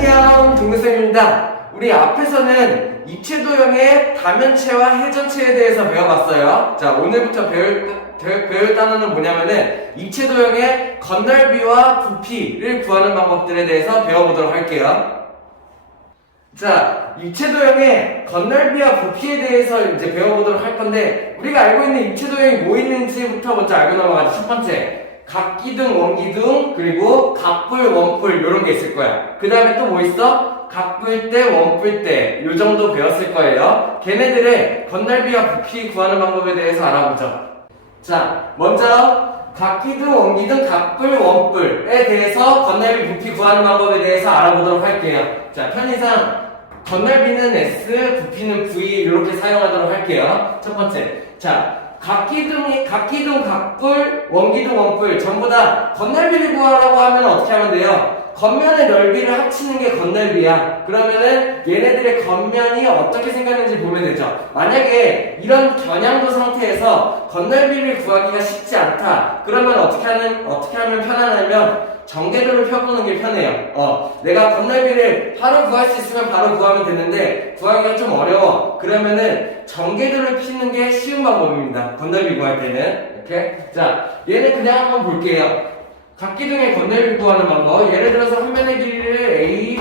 안녕, 동근쌤입니다. 우리 앞에서는 입체도형의 다면체와 회전체에 대해서 배워봤어요. 자, 오늘부터 배울 단어는 뭐냐면은 입체도형의 건널비와 부피를 구하는 방법들에 대해서 배워보도록 할게요. 자, 입체도형의 건널비와 부피에 대해서 이제 배워보도록 할 건데, 우리가 알고 있는 입체도형이 뭐 있는지부터 먼저 알고 넘어가죠. 첫 번째, 각기둥, 원기둥, 그리고 각불, 원뿔 요런 게 있을 거야. 그 다음에 또 뭐 있어? 각불대, 원뿔대 요 정도 배웠을 거예요. 걔네들의 건널비와 부피 구하는 방법에 대해서 알아보죠. 자, 먼저 각기둥, 원기둥, 각불, 원뿔에 대해서 건널비, 부피 구하는 방법에 대해서 알아보도록 할게요. 자, 편의상 건널비는 S, 부피는 V 이렇게 사용하도록 할게요. 첫 번째, 자, 각기둥, 각불, 원기둥, 원뿔 전부 다 건널비를 구하라고 하면 어떻게 하면 돼요? 겉면의 넓이를 합치는 게 건널비야. 그러면은 얘네들의 겉면이 어떻게 생겼는지 보면 되죠. 만약에 이런 겨냥도 상태에서 건널비를 구하기가 쉽지 않다. 그러면 어떻게 하면 편하냐면 전개도를 펴보는 게 편해요. 내가 건널비를 바로 구할 수 있으면 바로 구하면 되는데 구하기가 좀 어려워. 그러면은 전개도를 피는 게 쉬운 방법입니다. 건널비 구할 때는. 이렇게. 자, 얘는 그냥 한번 볼게요. 각기둥의 건널비 구하는 방법. 예를 들어서 한 면의 길이를 A,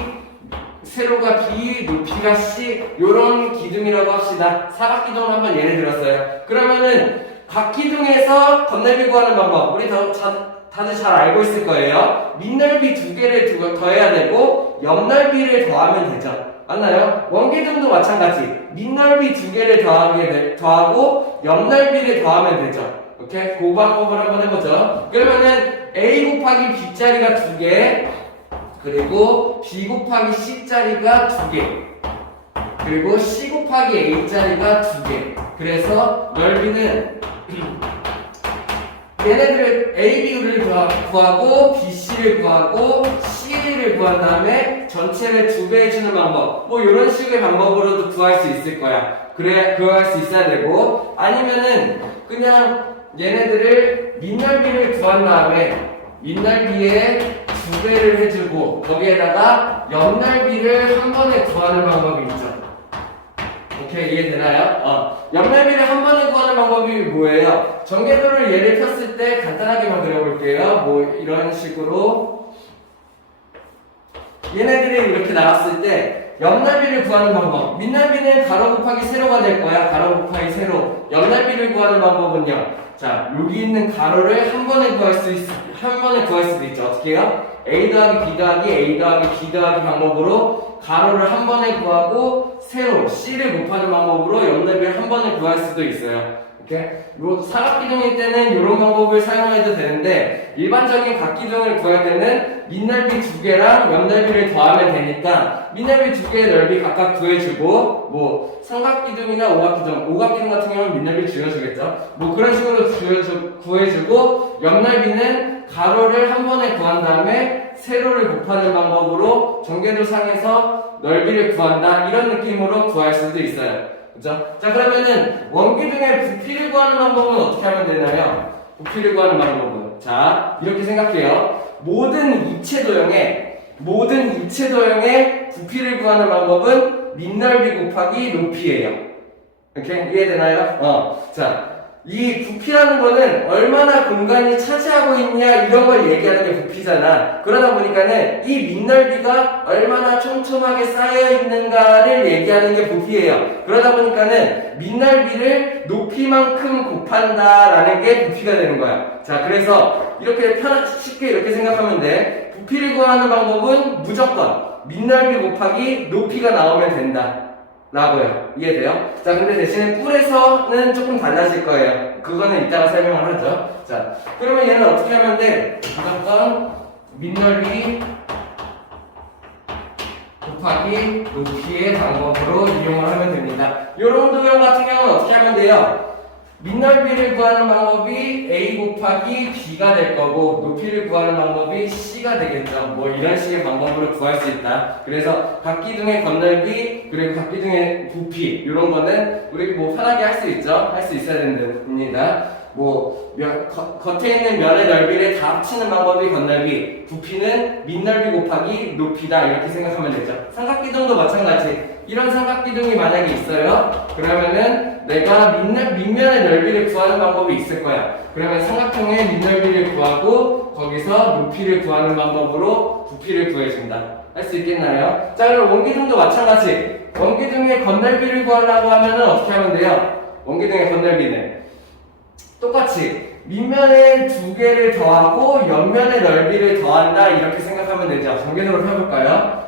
세로가 B, 높이가 C 요런 기둥이라고 합시다. 사각기둥을 한번 예를 들었어요. 그러면은 각기둥에서 건널비 구하는 방법 우리 다들 잘 알고 있을 거예요. 밑넓이 두 개를 더해야 되고 옆넓이를 더하면 되죠. 맞나요? 원기둥도 마찬가지. 밑넓이 두 개를 더하고 옆넓이를 더하면 되죠. 오케이? 그 방법을 한번 해보죠. 그러면은 A 곱하기 B자리가 2개, 그리고 B 곱하기 C자리가 2개, 그리고 C 곱하기 A자리가 2개. 그래서 넓이는 얘네들을 A, B를 구하고 B, C를 구하고 C를 구한 다음에 전체를 2배 해주는 방법 뭐 이런 식의 방법으로도 구할 수 있을 거야. 그래, 구할 수 있어야 되고 아니면은 그냥 얘네들을 밑넓이를 구한 다음에 밑넓이에 2배를 해주고 거기에다가 옆넓이를 한 번에 구하는 방법이 있죠. 오케이, 이해되나요? 옆넓이를 한 번에 구하는 방법이 뭐예요? 전개도를 예를 폈을 때 간단하게만 그려볼게요. 뭐 이런 식으로 얘네들이 이렇게 나왔을 때 옆넓이를 구하는 방법. 밑넓이는 가로 곱하기 세로가 될 거야. 가로 곱하기 세로. 옆넓이를 구하는 방법은요. 자, 여기 있는 가로를 한 번에 구할 수도 있죠. 어떻게 해요? A 더하기 B 더하기 A 더하기 B 더하기 방법으로 가로를 한 번에 구하고 세로 C를 곱하는 방법으로 옆넓이를 한 번에 구할 수도 있어요. 이렇게 사각기둥일 때는 이런 방법을 사용해도 되는데 일반적인 각기둥을 구할 때는 밑넓이 2개랑 옆넓이를 더하면 되니까 밑넓이 2개의 넓이 각각 구해주고 뭐 삼각기둥이나 오각기둥 같은 경우는 밑넓이 줄여주겠죠. 뭐 그런 식으로 구해주고 옆넓이는 가로를 한 번에 구한 다음에 세로를 곱하는 방법으로 전개도 상에서 넓이를 구한다 이런 느낌으로 구할 수도 있어요. 그죠? 자, 그러면은 원기둥의 부피를 구하는 방법은 어떻게 하면 되나요? 부피를 구하는 방법은 자, 이렇게 생각해요. 모든 입체도형의 부피를 구하는 방법은 밑넓이 곱하기 높이예요. 이렇게 이해되나요? 자, 이 부피라는 거는 얼마나 공간이 차지하고 있냐 이런 걸 얘기하는 게 부피잖아. 그러다 보니까는 이 밑넓이가 얼마나 촘촘하게 쌓여 있는가를 얘기하는 게 부피예요. 그러다 보니까는 밑넓이를 높이만큼 곱한다라는 게 부피가 되는 거야. 자, 그래서 이렇게 쉽게 이렇게 생각하면 돼. 부피를 구하는 방법은 무조건 밑넓이 곱하기 높이가 나오면 된다. 라고요. 이해돼요? 자, 근데 대신에 뿔에서는 조금 달라질 거예요. 그거는 이따가 설명을 하죠. 자, 그러면 얘는 어떻게 하면 돼? 무조건 밑넓이 곱하기 높이의 방법으로 이용을 하면 됩니다. 요런 도형 같은 경우는 어떻게 하면 돼요? 밑넓이를 구하는 방법이 A 곱하기 B가 될 거고 높이를 구하는 방법이 C가 되겠죠. 뭐 이런 식의 방법으로 구할 수 있다. 그래서 각기둥의 건널비 그리고 각기둥의 부피 이런 거는 우리 뭐 편하게 할 수 있죠. 할 수 있어야 됩니다. 겉에 있는 면의 넓이를 다 합치는 방법이 겉넓이, 부피는 밑넓이 곱하기 높이다 이렇게 생각하면 되죠. 삼각기둥도 마찬가지. 이런 삼각기둥이 만약에 있어요. 그러면은 내가 밑면의 넓이를 구하는 방법이 있을 거야. 그러면 삼각형의 밑넓이를 구하고 거기서 높이를 구하는 방법으로 부피를 구해준다. 할 수 있겠나요? 자, 그럼 원기둥도 마찬가지. 원기둥의 겉넓이를 구하려고 하면은 어떻게 하면 돼요? 원기둥의 겉넓이는 똑같이 밑면에 두 개를 더하고 옆면의 넓이를 더한다 이렇게 생각하면 되죠. 전개도로 펴볼까요?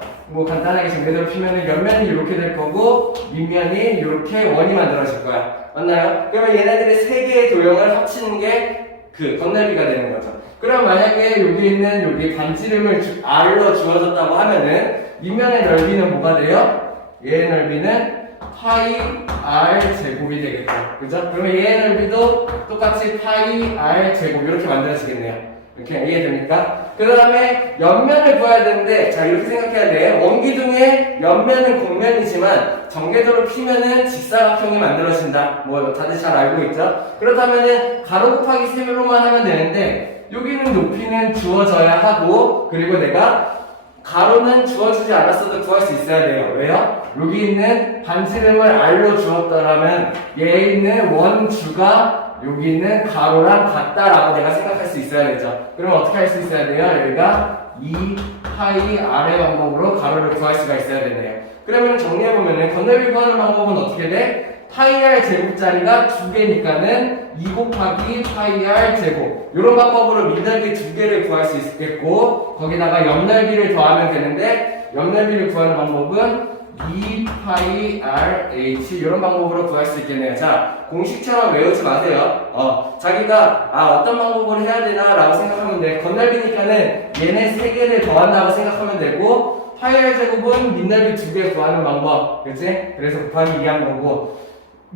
간단하게 전개도로 피면은 옆면이 이렇게 될 거고 밑면이 이렇게 원이 만들어질 거야. 맞나요? 그러면 얘네들의 세 개의 도형을 합치는 게 그 겉넓이가 되는 거죠. 그럼 만약에 여기 있는 여기 반지름을 R로 주어졌다고 하면은 밑면의 넓이는 뭐가 돼요? 얘의 넓이는 파이 R 제곱이 되겠죠. 그죠? 그러면 얘의 넓이도 똑같이 파이 R 제곱 이렇게 만들어지겠네요. 이렇게 이해됩니까? 그 다음에 옆면을 구해야 되는데, 자, 이렇게 생각해야 돼. 원기둥의 옆면은 곡면이지만 전개도를 피면은 직사각형이 만들어진다. 다들 잘 알고 있죠? 그렇다면은 가로 곱하기 세로만 하면 되는데, 여기는 높이는 주어져야 하고, 그리고 내가 가로는 주어주지 않았어도 구할 수 있어야 돼요. 왜요? 여기 있는 반지름을 R로 주었더라면 얘에 있는 원주가 여기 있는 가로랑 같다라고 내가 생각할 수 있어야 되죠. 그럼 어떻게 할 수 있어야 돼요? 여기가 2파이 R의 방법으로 가로를 구할 수가 있어야 되네요. 그러면 정리해보면은 겉넓이 구하는 방법은 어떻게 돼? 파이 R 제곱짜리가 두 개니까는 2 곱하기 파이 R 제곱 이런 방법으로 밑넓이 두 개를 구할 수 있겠고 거기다가 옆넓이를 더하면 되는데 옆넓이를 구하는 방법은 2파이 R H 이런 방법으로 구할 수 있겠네요. 자, 공식처럼 외우지 마세요. 자기가 어떤 방법으로 해야 되나 라고 생각하면 돼. 겉넓이니까는 얘네 세 개를 더한다고 생각하면 되고 파이 R 제곱은 밑넓이 두 개 구하는 방법, 그치? 그래서 곱하기 2한 거고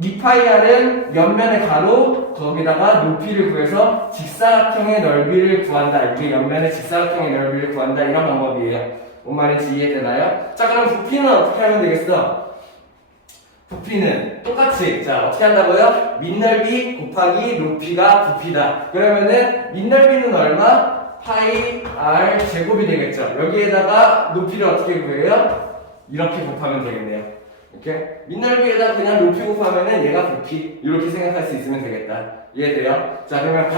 2파이 R은 옆면의 가로 거기다가 높이를 구해서 직사각형의 넓이를 구한다. 이게 옆면의 직사각형의 넓이를 구한다. 이런 방법이에요. 뭔 말인지 이해되나요? 자, 그럼 부피는 어떻게 하면 되겠어? 부피는 똑같이, 자, 어떻게 한다고요? 밑넓이 곱하기 높이가 부피다. 그러면은 밑넓이는 얼마? 파이 R 제곱이 되겠죠. 여기에다가 높이를 어떻게 구해요? 이렇게 곱하면 되겠네요. 이렇게 밑넓이에다 그냥 높이 곱하면은 얘가 부피 이렇게 생각할 수 있으면 되겠다. 이해돼요? 자, 그러면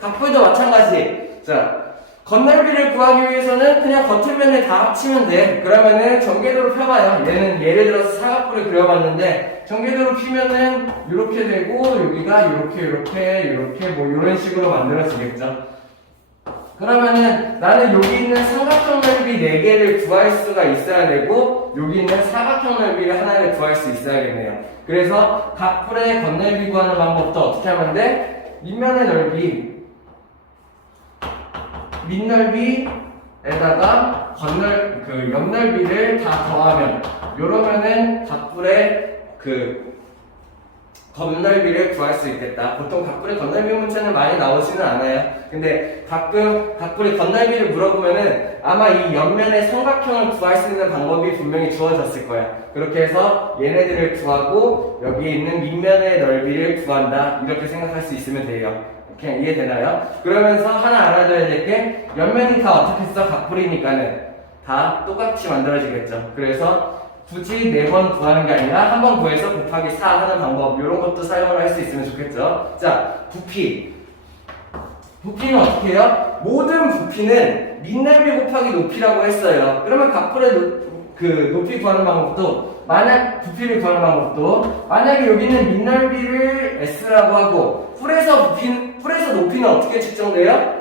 각불도 마찬가지. 자, 겉넓이를 구하기 위해서는 그냥 겉면을 다 합치면 돼. 그러면은 전개도로 펴봐요. 얘는 예를 들어서 사각뿔을 그려봤는데 전개도로 피면은 이렇게 되고 여기가 이렇게 이런 식으로 만들어지겠죠. 그러면은 나는 여기 있는 삼각형 넓이 4개를 구할 수가 있어야 되고 여기 있는 사각형 넓이를 하나를 구할 수 있어야겠네요. 그래서 각불의 겉넓이 구하는 방법도 어떻게 하면 돼? 밑면의 넓이 밑넓이에다가 옆넓이를 다 더하면 요러면은 각불의 겉넓이를 구할 수 있겠다. 보통 각불의 겉넓이 문제는 많이 나오지는 않아요. 근데 가끔 각불의 겉넓이를 물어보면은 아마 이 옆면의 삼각형을 구할 수 있는 방법이 분명히 주어졌을 거야. 그렇게 해서 얘네들을 구하고 여기 있는 밑면의 넓이를 구한다. 이렇게 생각할 수 있으면 돼요. 이렇게 이해되나요? 그러면서 하나 알아둬야 될 게 옆면이 다 어떻게 써? 각불이니까는 다 똑같이 만들어지겠죠. 그래서 굳이 4번 구하는 게 아니라 한 번 구해서 곱하기 4 하는 방법 이런 것도 사용을 할 수 있으면 좋겠죠. 자, 부피는 어떻게 해요? 모든 부피는 밑넓이 곱하기 높이라고 했어요. 그러면 각불의 높이 구하는 방법도 부피를 구하는 방법도 만약에 여기는 밑넓이를 S라고 하고 풀에서 높이는 어떻게 측정돼요?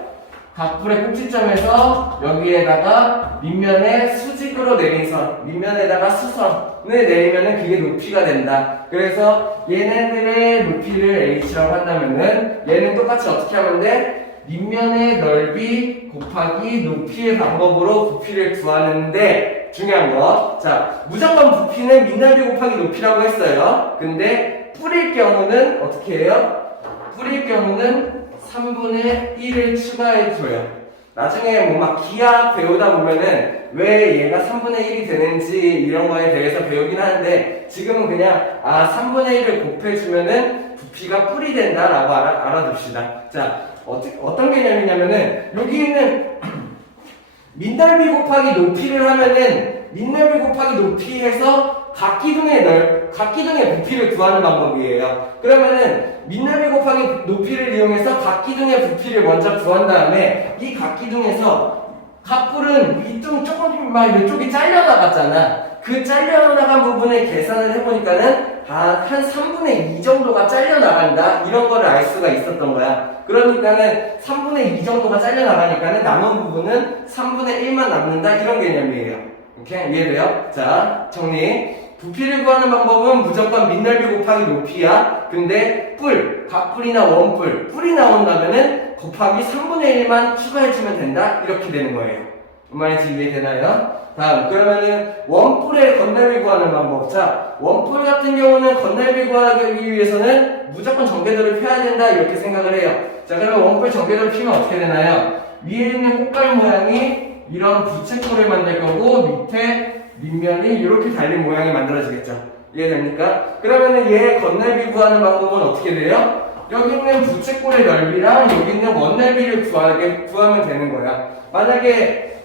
각불의 꼭지점에서 여기에다가 밑면에 수직으로 내린 선, 밑면에다가 수선을 내리면은 그게 높이가 된다. 그래서 얘네들의 높이를 H라고 한다면은 얘는 똑같이 어떻게 하면 돼? 밑면의 넓이 곱하기 높이의 방법으로 부피를 구하는데 중요한 거. 자, 무조건 부피는 밑넓이 곱하기 높이라고 했어요. 근데 뿌릴 경우는 어떻게 해요? 뿌릴 경우는 3분의 1을 추가해줘요. 나중에 뭐 막 기하 배우다 보면은 왜 얘가 3분의 1이 되는지 이런 거에 대해서 배우긴 하는데 지금은 그냥 3분의 1을 곱해주면은 부피가 뿔이 된다라고 알아둡시다. 자, 어떤 개념이냐면은 여기 있는 민넓이 곱하기 높이를 하면은 민넓이 곱하기 높이에서 각기둥의 부피를 구하는 방법이에요. 그러면은 민넓이 곱하기 높이를 이용해서 각기둥의 부피를 먼저 구한 다음에 이 각기둥에서 각뿔은 이쪽 조금 막 이쪽이 잘려나갔잖아. 그 잘려나간 부분을 계산을 해보니까는 한 3분의 2 정도가 잘려나간다. 이런 거를 알 수가 있었던 거야. 그러니까는 3분의 2 정도가 잘려나가니까는 남은 부분은 3분의 1만 남는다. 이런 개념이에요. 오케이? 이해돼요? 자, 정리. 부피를 구하는 방법은 무조건 민넓이 곱하기 높이야. 근데 각뿔이나 원뿔, 뿔이 나온다면은 곱하기 3분의 1만 추가해주면 된다. 이렇게 되는 거예요. 무슨 말인지 이해되나요? 다음, 그러면은 원뿔의 건넓이 구하는 방법. 자, 원뿔 같은 경우는 건넓이 구하기 위해서는 무조건 전개도를 펴야 된다. 이렇게 생각을 해요. 자, 그러면 원뿔 전개도를 피면 어떻게 되나요? 위에 있는 꽃갈 모양이 이런 부채꼴을 만들 거고 밑에 밑면이 이렇게 달린 모양이 만들어지겠죠. 이해됩니까? 그러면은 얘 건넓이 구하는 방법은 어떻게 돼요? 여기 있는 부채꼴의 넓이랑 여기 있는 원넓이를 구하면 되는 거야. 만약에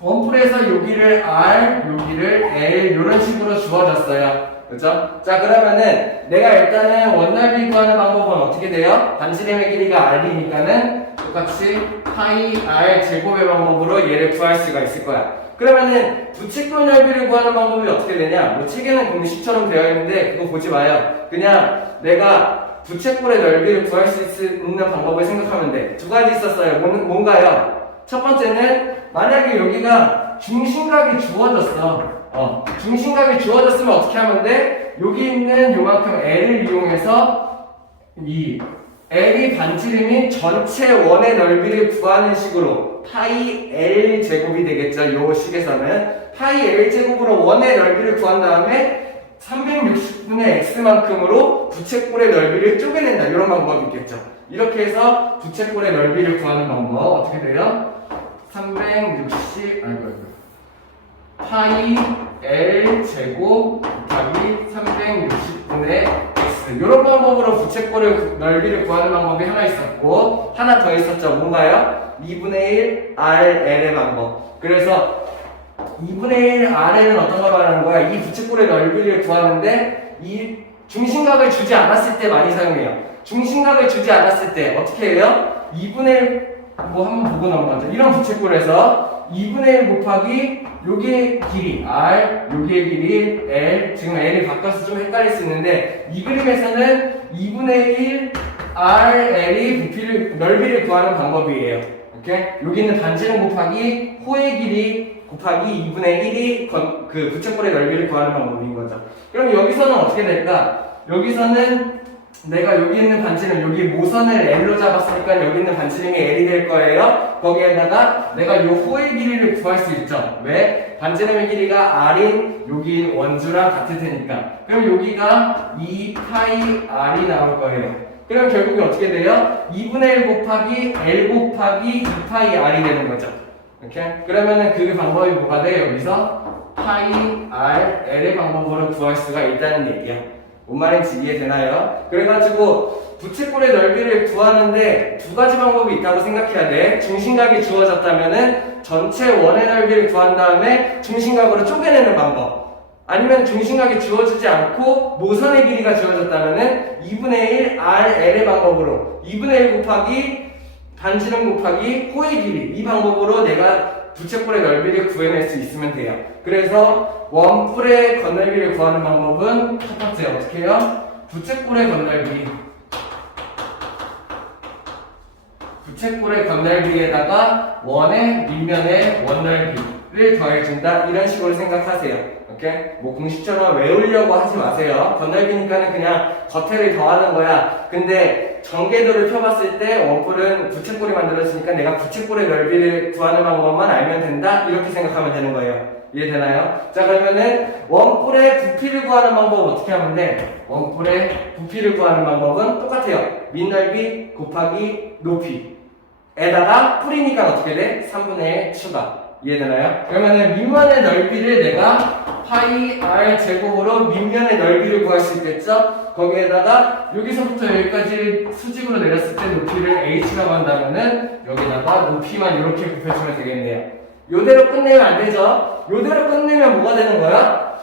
원뿔에서 여기를 R, 여기를 L 이런 식으로 주어졌어요. 그죠? 자, 그러면은 내가 일단은 원넓이 구하는 방법은 어떻게 돼요? 반지름의 길이가 R이니까는 똑같이 파이 R 제곱의 방법으로 얘를 구할 수가 있을 거야. 그러면은 부채꼴 넓이를 구하는 방법이 어떻게 되냐? 뭐 책에는 공식처럼 되어 있는데 그거 보지 마요. 그냥 내가 부채꼴의 넓이를 구할 수 있는 방법을 생각하면 돼. 두 가지 있었어요. 뭔가요? 첫 번째는 만약에 여기가 중심각이 주어졌어. 중심각이 주어졌으면 어떻게 하면 돼? 여기 있는 요만큼 L을 이용해서 이 L이 반지름인 전체 원의 넓이를 구하는 식으로 파이 L 제곱이 되겠죠. 요 식에서는 파이 L 제곱으로 원의 넓이를 구한 다음에 360분의 X만큼으로 부채꼴의 넓이를 쪼개낸다. 이런 방법이 있겠죠. 이렇게 해서 부채꼴의 넓이를 구하는 방법 어떻게 돼요? 360 파이 L 제곱 곱하기 360분의 X 이런 방법으로 부채꼴의 넓이를 구하는 방법이 하나 있었고 하나 더 있었죠. 뭔가요? 2분의 1 RL의 방법. 그래서 2분의 1 RL은 어떤 걸 말하는 거야? 이 부채꼴의 넓이를 구하는데 이 중심각을 주지 않았을 때 많이 사용해요. 중심각을 주지 않았을 때 어떻게 해요? 2분의 1 뭐 한번 보고 넘어가죠. 이런 부채꼴에서 2분의 1 곱하기 여기의 길이 R, 여기의 길이 L. 지금 L이 바꿔서 좀 헷갈릴 수 있는데 이 그림에서는 2분의 1 R, L이 부피를 넓이를 구하는 방법이에요. 오케이? 여기 있는 반지름 곱하기 호의 길이 곱하기 2분의 1이 그 부채꼴의 넓이를 구하는 방법인 거죠. 그럼 여기서는 어떻게 될까? 여기서는 내가 여기 있는 반지름, 여기 모선을 L로 잡았으니까 여기 있는 반지름이 L이 될 거예요. 거기에다가 내가 이 호의 길이를 구할 수 있죠. 왜? 반지름의 길이가 R인 여기 원주랑 같을 테니까. 그럼 여기가 2파이 R이 나올 거예요. 그럼 결국에 어떻게 돼요? 2분의 1 곱하기 L 곱하기 2파이 R이 되는 거죠. 이렇게? 그러면은 그 방법이 뭐가 돼요? 여기서 파이 R, L의 방법으로 구할 수가 있다는 얘기야. 뭔 말인지 이해되나요? 그래가지고 부채꼴의 넓이를 구하는데 두 가지 방법이 있다고 생각해야 돼. 중심각이 주어졌다면은 전체 원의 넓이를 구한 다음에 중심각으로 쪼개내는 방법. 아니면 중심각이 주어지지 않고 모선의 길이가 주어졌다면은 2분의 1 RL의 방법으로 2분의 1 곱하기 반지름 곱하기 호의 길이 이 방법으로 내가 부채꼴의 넓이를 구해낼 수 있으면 돼요. 그래서 원뿔의 건넓이를 구하는 방법은 첫 번째 어떻게 해요? 부채꼴의 건넓이에다가 원의 밑면의 원넓이를 더해준다. 이런 식으로 생각하세요. 오케이? 뭐 공식처럼 외우려고 하지 마세요. 건넓이니까는 그냥 겉에를 더하는 거야. 근데 전개도를 펴봤을 때 원뿔은 부채꼴이 만들어지니까 내가 부채꼴의 넓이를 구하는 방법만 알면 된다. 이렇게 생각하면 되는 거예요. 이해되나요? 자, 그러면은 원뿔의 부피를 구하는 방법 어떻게 하면 돼? 원뿔의 부피를 구하는 방법은 똑같아요. 밑넓이 곱하기 높이. 에다가 뿌리니까 어떻게 돼? 3분의 1 추가. 이해되나요? 그러면은 밑면의 넓이를 내가 파이 r 제곱으로 밑면의 넓이를 구할 수 있겠죠? 거기에다가 여기서부터 여기까지 수직으로 내렸을 때 높이를 h라고 한다면은 여기다가 높이만 이렇게 곱해주면 되겠네요. 요대로 끝내면 안 되죠? 요대로 끝내면 뭐가 되는 거야?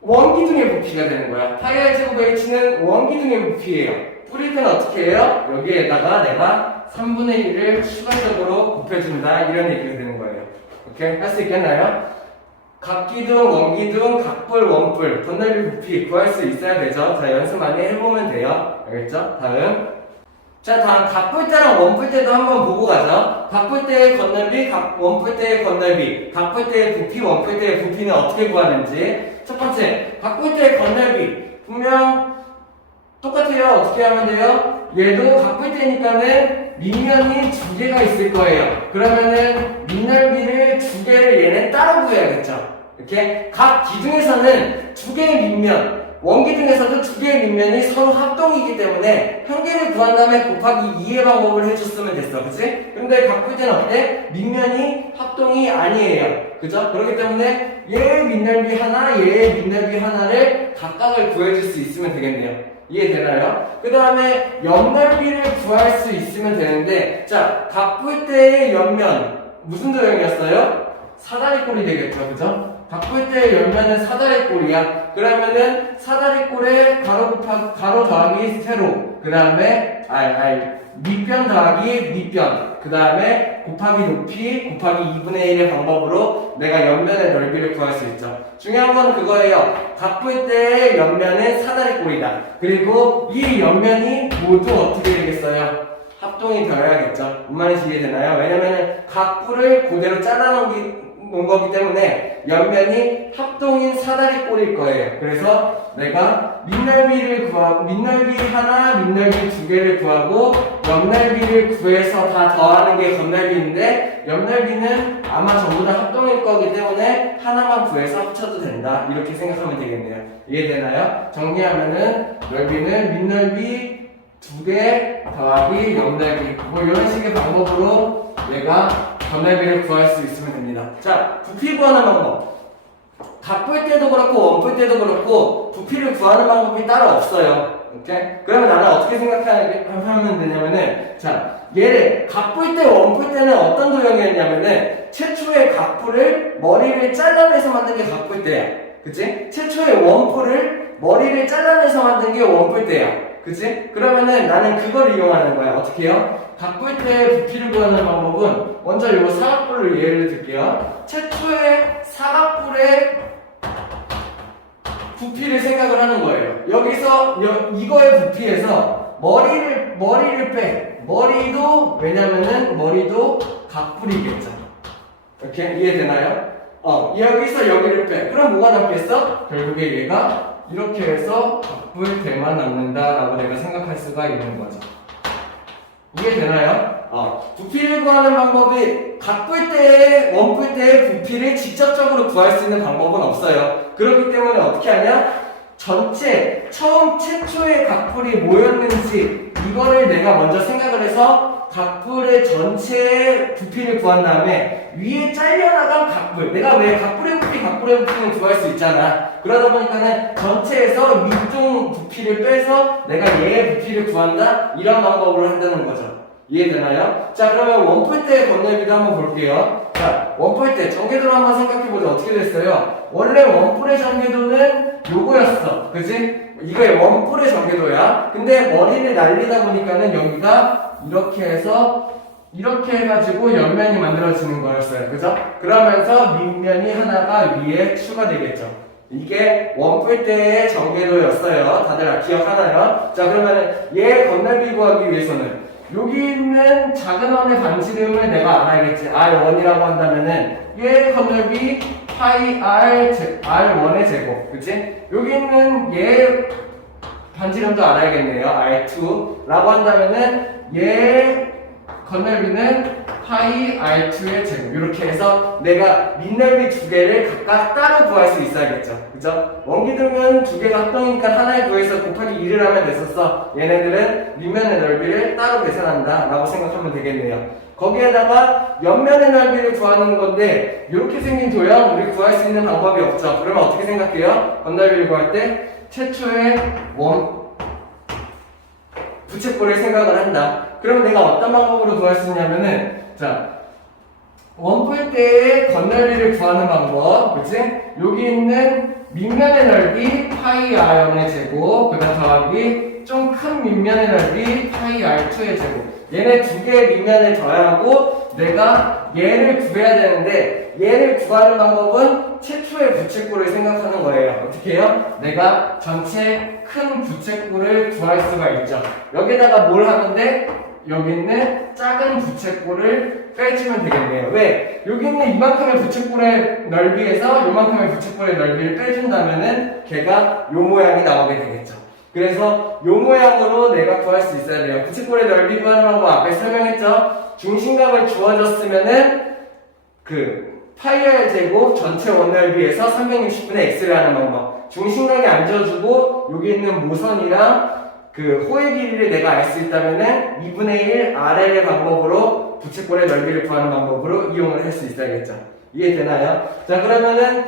원기둥의 부피가 되는 거야. 파이 r 제곱 h는 원기둥의 부피예요. 뿌릴 때는 어떻게 해요? 여기에다가 내가 3분의 1을 추가적으로 곱해준다 이런 얘기가 되는 거예요. 오케이? 할 수 있겠나요? 각기둥, 원기둥, 각뿔, 원뿔, 건널비 부피 구할 수 있어야 되죠. 자, 연습 많이 해보면 돼요. 알겠죠? 다음. 자, 다음 각뿔대랑 원뿔대도 한번 보고 가죠. 각뿔대의 건널비, 원뿔대의 건널비, 각뿔대의 부피, 원뿔대의 부피는 어떻게 구하는지. 첫 번째, 각뿔대의 건널비. 분명 똑같아요. 어떻게 하면 돼요? 얘도 각뿔대니까는 밑면이 두 개가 있을 거예요. 그러면은 밑넓이를 두 개를 얘는 따로 구해야겠죠. 이렇게 각 기둥에서는 두 개의 밑면, 원기둥에서도 두 개의 밑면이 서로 합동이기 때문에 평균을 구한 다음에 곱하기 2의 방법을 해줬으면 됐어. 그치? 근데 각뿔대는 어때? 밑면이 합동이 아니에요. 그죠? 그렇기 때문에 얘의 밑넓이 하나, 얘의 밑넓이 하나를 각각을 구해줄 수 있으면 되겠네요. 이해되나요? 그 다음에 옆넓이를 구할 수 있으면 되는데, 자, 각뿔대의 옆면 무슨 도형이었어요? 사다리꼴이 되겠죠, 그죠? 각뿔대의 옆면은 사다리꼴이야. 그러면은 사다리꼴에 가로 더하기 세로, 그 다음에 밑변 더하기 밑변, 그 다음에 곱하기 높이 곱하기 2분의 1의 방법으로 내가 옆면의 넓이를 구할 수 있죠. 중요한 건 그거예요. 각뿔대의 옆면은 사다리꼴이다. 그리고 이 옆면이 모두 어떻게 되겠어요? 합동이 되어야겠죠. 뭔 말인지 이해되나요? 왜냐면은 각뿔을 그대로 잘라놓은 거기 때문에 옆면이 합동인 사다리꼴일 거예요. 그래서 내가 밑넓이 하나, 밑넓이 두 개를 구하고 옆넓이를 구해서 다 더하는 게 겉넓이인데 옆넓이는 아마 전부 다 합동일 거기 때문에 하나만 구해서 합쳐도 된다. 이렇게 생각하면 되겠네요. 이해되나요? 정리하면은 넓이는 밑넓이 두 개 더하기 옆넓이 뭐 이런 식의 방법으로 얘가 겉넓이를 구할 수 있으면 됩니다. 자, 부피 구하는 방법. 각뿔대도 그렇고 원뿔대도 그렇고 부피를 구하는 방법이 따로 없어요. 오케이? 그러면 나는 어떻게 생각하면 되냐면은, 자, 얘를 각뿔대, 원뿔대는 어떤 도형이었냐면은 최초의 각뿔을 머리를 잘라내서 만든 게 각뿔대야. 그치? 최초의 원뿔을 머리를 잘라내서 만든 게 원뿔대야. 그치? 그러면은 나는 그걸 이용하는 거야. 어떻게 해요? 각뿔대의 부피를 구하는 방법은 먼저 이 사각뿔을 예를 들게요. 최초의 사각뿔의 부피를 생각을 하는 거예요. 여기서 이거의 부피에서 머리를 빼. 머리도 왜냐면은 머리도 각뿔이겠죠. 이렇게 이해되나요? 여기서 여기를 빼. 그럼 뭐가 남겠어? 결국에 얘가 이렇게 해서 각뿔대만 남는다라고 내가 생각할 수가 있는 거죠. 이해되나요? 부피를 구하는 방법이 각뿔대의 원뿔대의 부피를 직접적으로 구할 수 있는 방법은 없어요. 그렇기 때문에 어떻게 하냐? 전체 최초의 각뿔이 뭐였는지 이거를 내가 먼저 생각을 해서 각뿔의 전체의 부피를 구한 다음에 위에 잘려나간 각뿔, 내가 왜 각뿔의 부피는 구할 수 있잖아. 그러다 보니까는 전체에서 위쪽 부피를 빼서 내가 얘의 부피를 구한다, 이런 방법으로 한다는 거죠. 이해되나요? 자, 그러면 원뿔대의 겉넓이도 한번 볼게요. 자, 원뿔대 전개도로 한번 생각해보자. 어떻게 됐어요? 원래 원뿔의 전개도는 요거였어. 그치? 이거의 원뿔의 전개도야. 근데 머리를 날리다 보니까는 여기가 이렇게 해서 이렇게 해가지고 옆면이 만들어지는 거였어요. 그죠? 그러면서 밑면이 하나가 위에 추가되겠죠. 이게 원뿔대의 전개도였어요. 다들 기억하나요? 자, 그러면 얘 겉넓이 구하기 위해서는 여기 있는 작은 원의 반지름을 내가 알아야겠지. R1이라고 한다면은 얘 겉넓이 파이 R1의 제곱. 그치? 여기 있는 얘 반지름도 알아야겠네요. R2라고 한다면은 얘 겉넓이는 파이 R2의 제곱. 이렇게 해서 내가 밑넓이 두 개를 각각 따로 구할 수 있어야겠죠. 그죠? 원기둥은 두 개가 합동이니까 하나에 구해서 곱하기 2를 하면 됐었어. 얘네들은 밑면의 넓이를 따로 계산한다 라고 생각하면 되겠네요. 거기에다가 옆면의 넓이를 구하는 건데 이렇게 생긴 도형 우리 구할 수 있는 방법이 없죠. 그러면 어떻게 생각해요? 건넓이를 구할 때 최초의 부채꼴을 생각을 한다. 그럼 내가 어떤 방법으로 구할 수 있냐면은 자 원뿔대의 건넓이를 구하는 방법, 그치? 여기 있는 밑면의 넓이 파이 r1의 제곱, 그 다음 더하기 좀 큰 밑면의 넓이 파이 r2의 제곱. 얘네 두 개의 밑면을 더하고 내가 얘를 구해야 되는데 얘를 구하는 방법은 최초의 부채꼴을 생각하는 거예요. 어떻게 해요? 내가 전체 큰 부채꼴을 구할 수가 있죠. 여기다가 뭘 하는데 여기 있는 작은 부채꼴을 빼주면 되겠네요. 왜? 여기 있는 이만큼의 부채꼴의 넓이에서 요만큼의 부채꼴의 넓이를 빼준다면은 걔가 요 모양이 나오게 되겠죠. 그래서 요 모양으로 내가 구할 수 있어야 돼요. 부채꼴의 넓이 구하는 방법 앞에 설명했죠? 중심각을 주어졌으면은 파이의 제곱 전체 원넓이에서 360분의 x를 하는 방법. 중심각이 안 지어주고 여기 있는 모선이랑 호의 길이를 내가 알 수 있다면은 2분의 1 RL의 방법으로 부채꼴의 넓이를 구하는 방법으로 이용을 할 수 있어야겠죠. 이해되나요? 자, 그러면은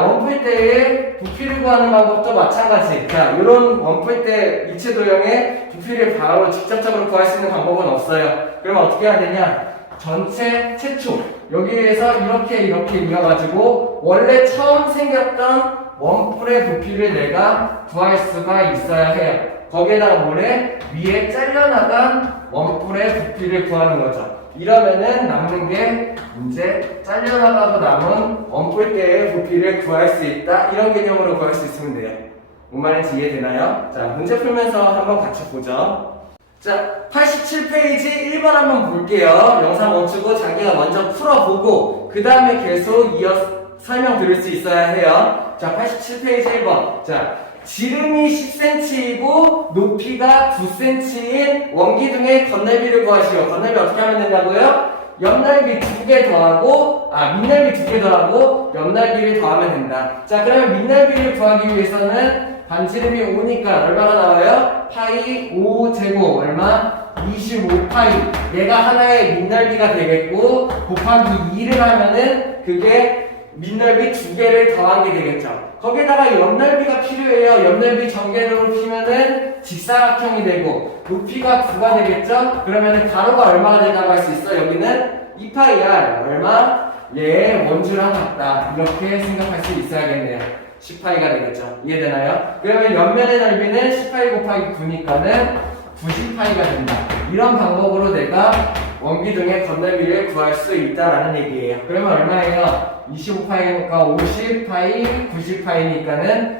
원뿔대의 부피를 구하는 방법도 마찬가지. 자, 이런 원뿔대 이체 도형의 부피를 바로 직접적으로 구할 수 있는 방법은 없어요. 그러면 어떻게 해야 되냐? 전체 최초 여기에서 이렇게 이어가지고 원래 처음 생겼던 원뿔의 부피를 내가 구할 수가 있어야 해요. 거기에다가 뭐래? 위에 잘려나간 원뿔의 부피를 구하는 거죠. 이러면은 남는 게 이제 잘려나가고 남은 원뿔대의 부피를 구할 수 있다. 이런 개념으로 구할 수 있으면 돼요. 뭔 말인지 이해되나요? 자, 문제 풀면서 한번 같이 보죠. 자, 87페이지 1번 한번 볼게요. 영상 멈추고 자기가 먼저 풀어보고 그 다음에 계속 이어서 설명 들을 수 있어야 해요. 자, 87페이지 1번. 자, 지름이 10cm이고 높이가 9cm인 원기둥의 건넓이를 구하시오. 건넓이 어떻게 하면 된다고요? 옆넓이 2개 더하고 밑넓이 2개 더하고 옆넓이를 더하면 된다. 자, 그러면 밑넓이를 구하기 위해서는 반지름이 5니까 얼마가 나와요? 파이 5제곱 얼마? 25파이. 얘가 하나의 밑넓이가 되겠고 곱하기 2를 하면은 그게 밑넓이 2개를 더한 게 되겠죠. 거기에다가 옆넓이가 필요해요. 옆넓이 전개도로 피면은 직사각형이 되고 높이가 9가 되겠죠. 그러면은 가로가 얼마가 된다고 할 수 있어? 여기는 2파이야. 얼마? 얘 원주랑 같다. 이렇게 생각할 수 있어야겠네요. 10파이가 되겠죠. 이해되나요? 그러면 옆면의 넓이는 10파이 곱하기 9니까는 90파이가 된다. 이런 방법으로 내가 원기둥의 건넓이를 구할 수 있다라는 얘기예요. 그러면 얼마예요? 25파이니까 50파이, 90파이니까는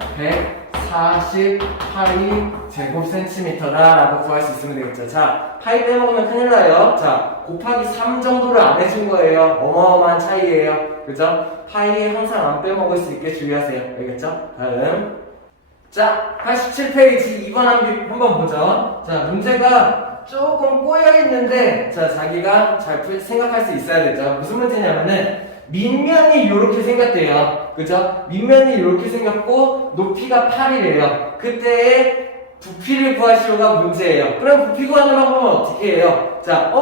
140파이 제곱센티미터다라고 구할 수 있으면 되겠죠. 자, 파이 빼먹으면 큰일 나요. 자, 곱하기 3 정도를 안 해준 거예요. 어마어마한 차이예요. 그죠? 파이 항상 안 빼먹을 수 있게 주의하세요. 알겠죠? 다음. 자, 87페이지 2번 한번 보죠. 자, 문제가 조금 꼬여있는데, 자, 자기가 잘 생각할 수 있어야 되죠. 무슨 문제냐면은, 밑면이 이렇게 생겼대요. 그죠? 밑면이 이렇게 생겼고, 높이가 8이래요. 그때의 부피를 구하시오가 문제예요. 그럼 부피 구하는 방법은 어떻게 해요? 자,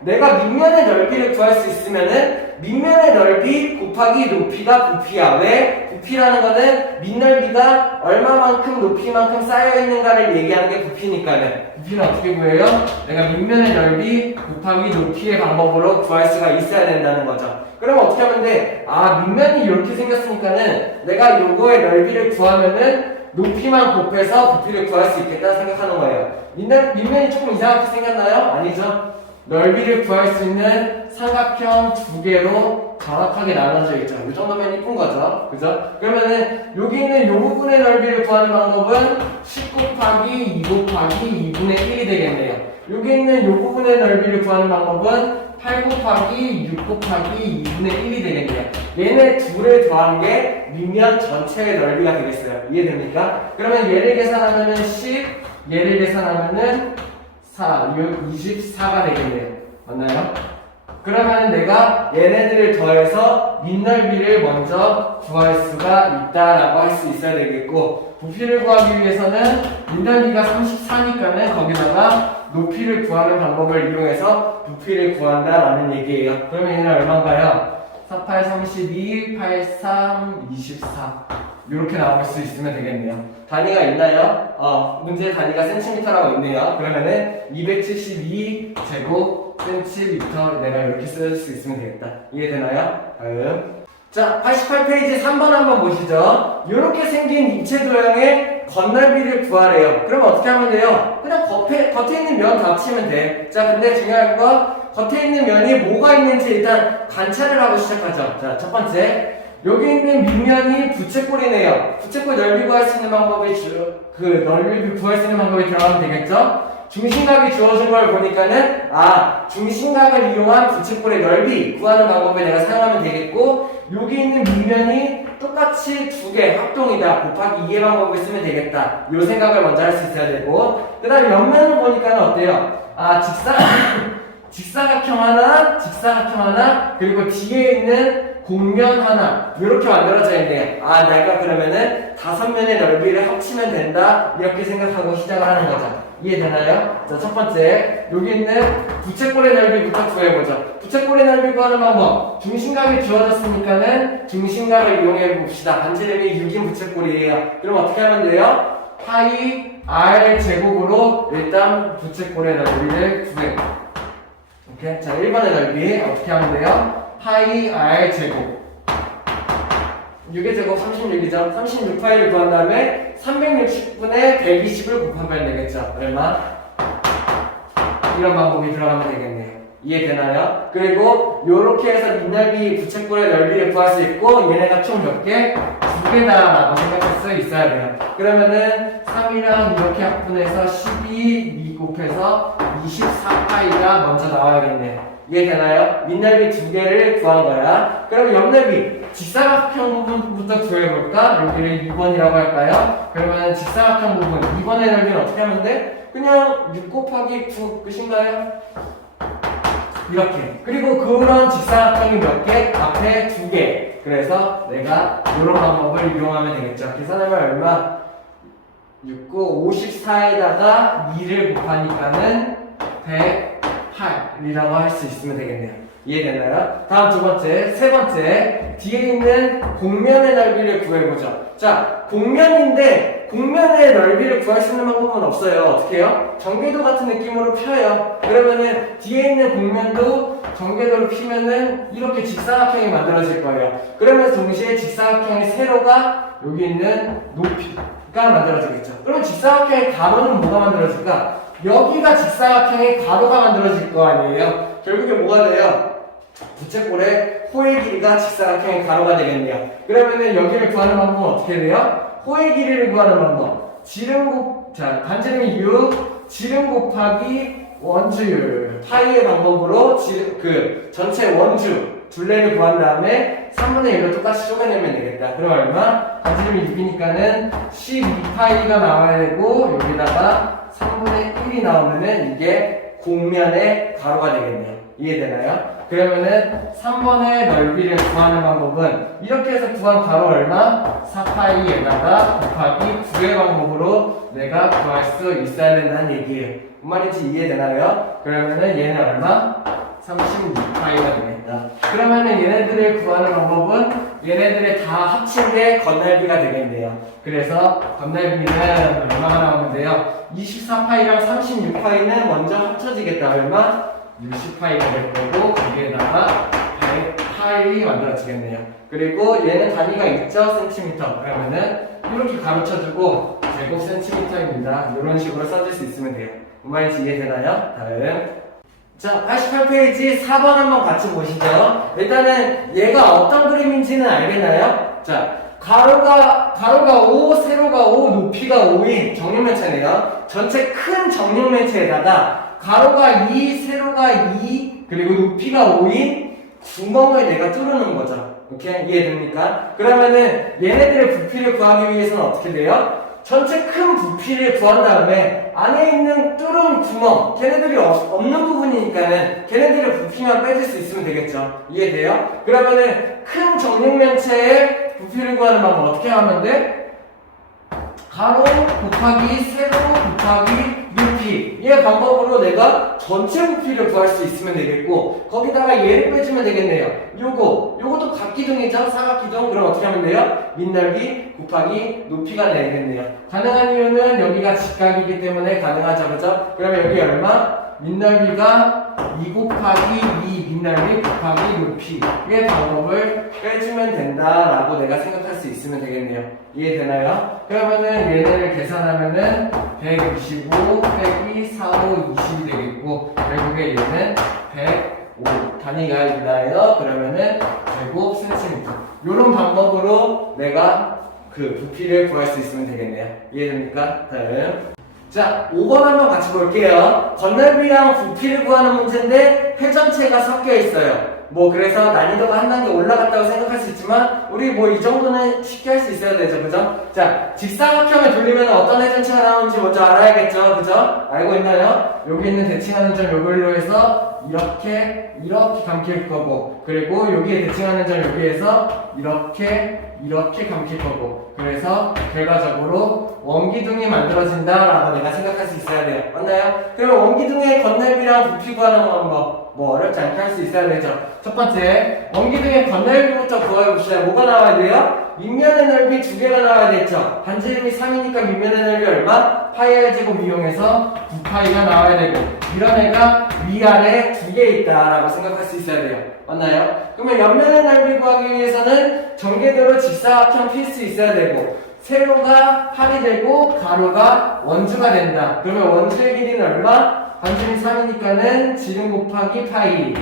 내가 밑면의 넓이를 구할 수 있으면은, 밑면의 넓이 곱하기 높이가 부피야. 왜? 부피라는 거는 밑넓이가 얼마만큼 높이만큼 쌓여있는가를 얘기하는 게 부피니까는. 부피는 어떻게 구해요? 내가 밑면의 넓이 곱하기 높이의 방법으로 구할 수가 있어야 된다는 거죠. 그럼 어떻게 하면 돼? 밑면이 이렇게 생겼으니까는 내가 요거의 넓이를 구하면은 높이만 곱해서 부피를 구할 수 있겠다 생각하는 거예요. 밑면이 조금 이상하게 생겼나요? 아니죠. 넓이를 구할 수 있는 삼각형 2개로 정확하게 나눠져 있죠. 이 정도면 이쁜 거죠. 그죠? 그러면은 여기 있는 요 부분의 넓이를 구하는 방법은 10 곱하기 2 곱하기 2분의 1이 되겠네요. 여기 있는 요 부분의 넓이를 구하는 방법은 8 곱하기 6 곱하기 2분의 1이 되겠네요. 얘네 둘을 더한 게 밑면 전체의 넓이가 되겠어요. 이해됩니까? 그러면 얘를 계산하면은 10, 얘를 계산하면은 4, 6, 24가 되겠네요. 맞나요? 그러면 내가 얘네들을 더해서 밑넓이를 먼저 구할 수가 있다라고 할 수 있어야 되겠고, 부피를 구하기 위해서는 밑넓이가 34니까는 거기다가 높이를 구하는 방법을 이용해서 부피를 구한다라는 얘기예요. 그러면 얘는 얼마인가요? 48, 32, 83, 24 이렇게 나올 수 있으면 되겠네요. 단위가 있나요? 문제 단위가 센티미터라고 있네요. 그러면은 272 제곱 센티미터 내가 이렇게 쓸 수 있으면 되겠다. 이해되나요? 다음. 자, 88페이지 3번 한번 보시죠. 이렇게 생긴 입체 도형의 건널비를 구하래요. 그럼 어떻게 하면 돼요? 그냥 겉에 있는 면 다 합치면 돼. 자, 근데 중요한 거 겉에 있는 면이 뭐가 있는지 일단 관찰을 하고 시작하죠. 자, 첫 번째. 여기 있는 밑면이 부채꼴이네요. 부채꼴 넓이 구할 수 있는 방법이 넓이 구할 수 있는 방법이 들어가면 되겠죠? 중심각이 주어진 걸 보니까는 중심각을 이용한 부채꼴의 넓이 구하는 방법을 내가 사용하면 되겠고, 여기 있는 밑면이 똑같이 두 개 합동이다 곱하기 2의 방법을 쓰면 되겠다. 요 생각을 먼저 할 수 있어야 되고, 그 다음에 옆면을 보니까는 어때요? 직사각형 하나, 그리고 뒤에 있는 곡면 하나, 이렇게 만들어져 있네요. 내가 그러면은 5면의 넓이를 합치면 된다, 이렇게 생각하고 시작을 하는 거죠. 이해되나요? 자, 첫 번째, 여기 있는 부채꼴의 넓이부터 구해보죠. 부채꼴의 넓이 구하는 방법, 중심각이 주어졌으니까는 중심각을 이용해 봅시다. 반지름이 6인 부채꼴이에요. 그럼 어떻게 하면 돼요? 파이 r 제곱으로 일단 부채꼴의 넓이를 구해요. 오케이? 자, 1번의 넓이 어떻게 하면 돼요? 파이 r 제곱 6의 제곱 36이죠. 36파이를 구한 다음에 360분의 120을 곱하면 되겠죠. 얼마? 이런 방법이 들어가면 되겠네요. 이해되나요? 그리고 요렇게 해서 밑넓이 부채꼴의 넓이를 구할 수 있고, 얘네가 총 몇 개? 2개다라고 생각할 수 있어야 돼요. 그러면은 3이랑 이렇게 합분해서 12 곱해서 24파이가 먼저 나와야겠네요. 이해되나요? 밑넓이 2개를 구한 거야. 그럼 옆넓이 직사각형 부분부터 구해볼까? 여기를 2번이라고 할까요? 그러면 직사각형 부분 2번의 넓이는 어떻게 하면 돼? 그냥 6 곱하기 9 끝인가요? 이렇게. 그리고 그런 직사각형이 몇 개? 앞에 2개. 그래서 내가 이런 방법을 이용하면 되겠죠. 계산하면 얼마? 6, 9, 54에다가 2를 곱하니까는 108이라고 할 수 있으면 되겠네요. 이해되나요? 다음 두 번째, 세 번째, 뒤에 있는 곡면의 넓이를 구해보죠. 자, 곡면인데 곡면의 넓이를 구할 수 있는 방법은 없어요. 어떻게 해요? 전개도 같은 느낌으로 펴요. 그러면은 뒤에 있는 곡면도 전개도를 피면은 이렇게 직사각형이 만들어질 거예요. 그러면서 동시에 직사각형의 세로가 여기 있는 높이가 만들어지겠죠. 그럼 직사각형의 가로는 뭐가 만들어질까? 여기가 직사각형의 가로가 만들어질 거 아니에요? 결국에 뭐가 돼요? 부채꼴의 호의 길이가 직사각형의 가로가 되겠네요. 그러면은 여기를 구하는 방법은 어떻게 돼요? 호의 길이를 구하는 방법. 반지름이 6, 지름 곱하기 원주율. 파이의 방법으로 전체 원주, 둘레를 구한 다음에 3분의 1로 똑같이 쪼개내면 되겠다. 그럼 얼마? 반지름이 6이니까는 12파이가 나와야 되고, 여기다가 3분의 1이 나오면은 이게 곡면의 가로가 되겠네요. 이해되나요? 그러면은 3번의 넓이를 구하는 방법은 이렇게 해서 구한 가로 얼마? 4파이에다가 곱하기 9의 방법으로 내가 구할 수 있어야 된다는 얘기예요. 뭔 말인지 이해되나요? 그러면은 얘는 얼마? 36파이가 되겠다. 그러면은 얘네들을 구하는 방법은 얘네들의 다 합친 게 건널비가 되겠네요. 그래서 건널비는 얼마가 나오면 돼요? 24파이랑 36파이는 먼저 합쳐지겠다. 얼마? 60파이가 될 거고, 거기에다가 100파이 만들어지겠네요. 그리고 얘는 단위가 있죠? 센티미터. 그러면은 이렇게 가로쳐주고 제곱 센티미터입니다. 이런 식으로 써줄 수 있으면 돼요. 뭔 말인지 이해되나요? 다음. 자, 88페이지 4번 한번 같이 보시죠. 일단은 얘가 어떤 그림인지는 알겠나요? 자, 가로가 5, 세로가 5, 높이가 5인 정육면체네요. 전체 큰 정육면체에다가 가로가 2, 세로가 2, 그리고 높이가 5인 구멍을 내가 뚫는 거죠. 오케이? 이해됩니까? 그러면은 얘네들의 부피를 구하기 위해서는 어떻게 돼요? 전체 큰 부피를 구한 다음에 안에 있는 뚫은 구멍, 걔네들이 없는 부분이니까는 걔네들의 부피만 빼줄 수 있으면 되겠죠. 이해돼요? 그러면은 큰 정육면체의 부피를 구하는 방법 어떻게 하면 돼? 가로 곱하기 세로 곱하기 높이, 이 방법으로 내가 전체 부피를 구할 수 있으면 되겠고, 거기다가 얘를 빼주면 되겠네요. 요것도 각기둥이죠? 사각기둥. 그럼 어떻게 하면 돼요? 밑넓이 곱하기 높이가 되겠네요. 가능한 이유는 여기가 직각이기 때문에 가능하죠, 그죠? 그러면 여기 얼마? 밑넓이가 2 곱하기 2 밑넓이 곱하기 높이, 이 방법을 빼주면 된다라고 내가 생각할 수 있으면 되겠네요. 이해되나요? 그러면은 얘네를 계산하면은 125 빼기 4, 5, 20이 되겠고, 결국에 얘는 105 단위가 있나요? 그러면은 제곱 센티미터. 요런 방법으로 내가 그 부피를 구할 수 있으면 되겠네요. 이해됩니까? 다음. 자, 5번 한번 같이 볼게요. 건널비랑 부피를 구하는 문제인데 회전체가 섞여 있어요. 그래서 난이도가 한 단계 올라갔다고 생각할 수 있지만 우리 이 정도는 쉽게 할 수 있어야 되죠, 그죠? 자, 직사각형을 돌리면 어떤 회전체가 나오는지 먼저 알아야겠죠, 그죠? 알고 있나요? 여기 있는 대칭하는 점 요걸로 해서 이렇게 감길 거고, 그리고 여기에 대칭하는 점 여기에서 이렇게 감길 거고, 그래서 결과적으로 원기둥이 만들어진다라고 내가 생각할 수 있어야 돼요. 맞나요? 그러면 원기둥의 건널비랑 부피 구하는 방법 어렵지 않게 할 수 있어야 되죠. 첫 번째, 원기둥의 건널비부터 구해봅시다. 뭐가 나와야 돼요? 밑면의 넓이 2개가 나와야 되겠죠. 반지름이 3이니까 밑면의 넓이 얼마? 파이 r 제곱 이용해서 9파이가 나와야 되고, 이런 애가 위아래 2개 있다라고 생각할 수 있어야 돼요. 맞나요? 그러면 옆면의 넓이 구하기 위해서는 전개도로 직사각형 필수 있어야 되고, 세로가 8이 되고 가로가 원주가 된다. 그러면 원주의 길이는 얼마? 반지름이 3이니까는 지름 곱하기 파이,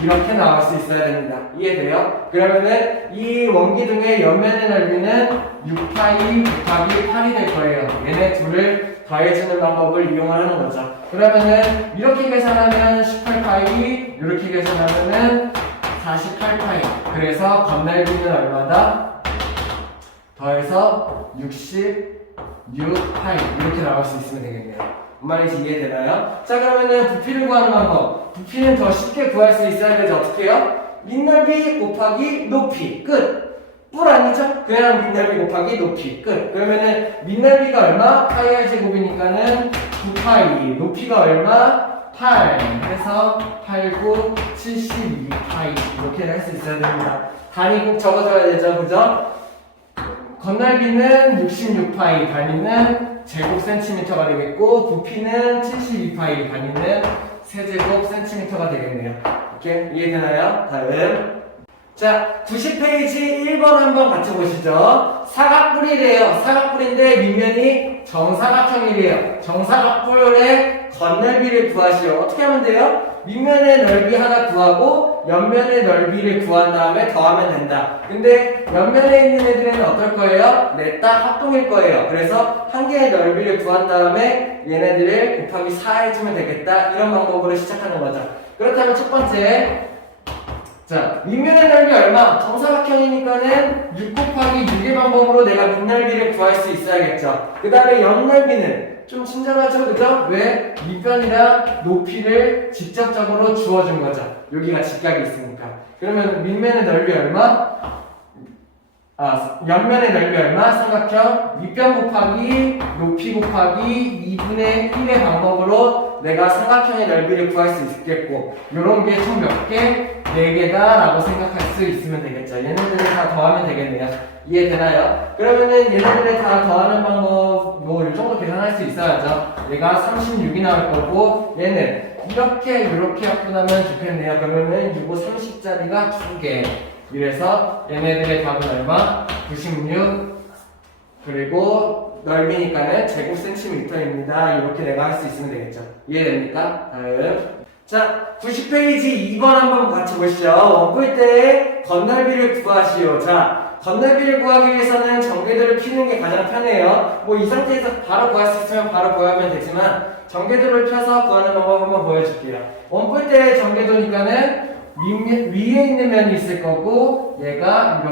이렇게 나올 수 있어야 됩니다. 이해돼요? 그러면은 이 원기둥의 옆면의 넓이는 6파이 곱하기 8이 될 거예요. 얘네 둘을 더해주는 방법을 이용하는 거죠. 그러면은 이렇게 계산하면 18파이, 이렇게 계산하면은 48파이. 그래서 건널비는 얼마다? 더해서 66파이, 이렇게 나올 수 있으면 되겠네요. 뭔 말인지 이해되나요? 자, 그러면은 부피를 구하는 방법. 부피는 더 쉽게 구할 수 있어야 되죠. 어떻게 해요? 밑넓이 곱하기 높이. 끝. 뿔 아니죠? 그냥 밑넓이 곱하기 높이. 끝. 그러면은 밑넓이가 얼마? 파이 r 제곱이니까는 9파이. 높이가 얼마? 8. 해서 8, 9, 72파이. 이렇게 할 수 있어야 됩니다. 단위 꼭 적어줘야 되죠. 그죠? 건널비는 66파이, 단위는 제곱 센티미터가 되겠고, 부피는 72파이, 단위는 세제곱 센티미터가 되겠네요. 오케이? 이해되나요? 다음. 자, 90페이지 1번 한번 같이 보시죠. 사각뿔이래요. 사각뿔인데 밑면이 정사각형이래요. 정사각뿔의 건널비를 구하시오. 어떻게 하면 돼요? 밑면의 넓이 하나 구하고 옆면의 넓이를 구한 다음에 더하면 된다. 근데 옆면에 있는 애들은 어떨 거예요? 넷 다 합동일 거예요. 그래서 한 개의 넓이를 구한 다음에 얘네들을 곱하기 4 해주면 되겠다. 이런 방법으로 시작하는 거죠. 그렇다면 첫 번째, 자, 밑면의 넓이 얼마? 정사각형이니까는 6 곱하기 6의 방법으로 내가 밑넓이를 구할 수 있어야겠죠. 그 다음에 옆넓이는 좀 친절하죠, 그죠? 왜? 밑변이랑 높이를 직접적으로 주어준 거죠. 여기가 직각이 있으니까. 그러면 밑면의 넓이 얼마? 옆면의 넓이 얼마? 삼각형 밑변 곱하기 높이 곱하기 2분의 1의 방법으로 내가 삼각형의 넓이를 구할 수 있겠고, 요런 게 총 몇 개? 4개다 라고 생각할 수 있으면 되겠죠. 얘네들을 다 더하면 되겠네요. 이해되나요? 그러면은 얘네들을 다 더하는 방법 이 정도 계산할 수 있어야죠. 얘가 36이 나올 거고, 얘는 이렇게 합분하면 좋겠네요. 그러면은 이거 30짜리가 2개. 이래서 얘네들의 답은 얼마? 96. 그리고 넓이니까는 제곱 센티미터입니다. 이렇게 내가 할 수 있으면 되겠죠. 이해됩니까? 다음. 자, 90페이지 2번 한번 같이 보시죠. 원뿔 때의 건널비를 구하시오. 자, 건널비를 구하기 위해서는 전개도를 피는 게 가장 편해요. 이 상태에서 바로 구할 수 있으면 바로 구하면 되지만, 전개도를 펴서 구하는 방법 한번 보여줄게요. 원뿔 때의 전개도니까는 위에 있는 면이 있을 거고 얘가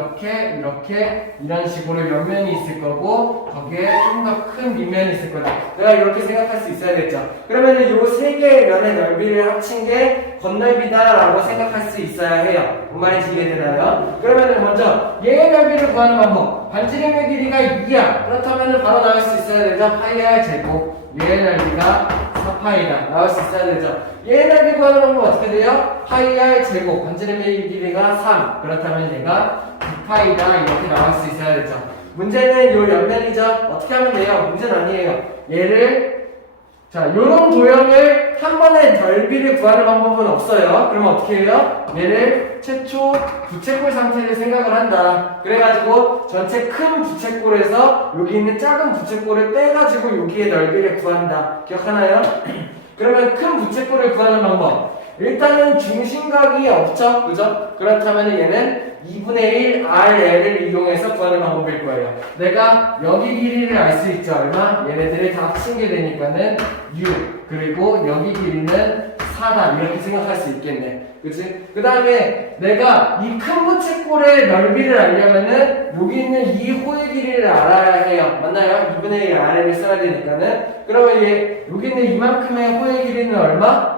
이렇게 이런 식으로 옆면이 있을 거고 거기에 좀 더 큰 밑면이 있을 거다. 내가 이렇게 생각할 수 있어야겠죠. 그러면은 요 세 개의 면의 넓이를 합친 게 건넓이다라고 생각할 수 있어야 해요. 뭔 말인지 이해되나요? 그러면은 먼저 얘의 넓이를 구하는 방법. 반지름의 길이가 2야. 그렇다면은 바로 나올 수 있어야 되죠. 파이 r 제곱. 얘의 넓이가 4파이다. 나올 수 있어야 되죠. 얘의 넓이 구하는 방법 어떻게 돼요? 파이 r 제곱. 반지름의 길이가 3. 그렇다면 얘가 2파이다. 이렇게 나올 수 있어야 되죠. 문제는 요 옆면이죠. 어떻게 하면 돼요? 문제는 아니에요. 얘를 요런 도형을 한 번에 넓이를 구하는 방법은 없어요. 그럼 어떻게 해요? 얘를 최초 부채꼴 상태를 생각을 한다. 그래가지고 전체 큰 부채꼴에서 여기 있는 작은 부채꼴을 빼가지고 여기의 넓이를 구한다. 기억하나요? 그러면 큰 부채꼴을 구하는 방법. 일단은 중심각이 없죠? 그죠? 그렇다면 얘는 2분의 1 RL을 이용해서 구하는 방법일 거예요. 내가 여기 길이를 알 수 있죠? 얼마? 얘네들을 다 합친 게 되니까는 6. 그리고 여기 길이는 4다. 이렇게 생각할 수 있겠네. 그치? 그 다음에 내가 이 큰 부채꼴의 넓이를 알려면은 여기 있는 이 호의 길이를 알아야 해요. 맞나요? 2분의 1 RL을 써야 되니까는. 그러면 여기 있는 이만큼의 호의 길이는 얼마?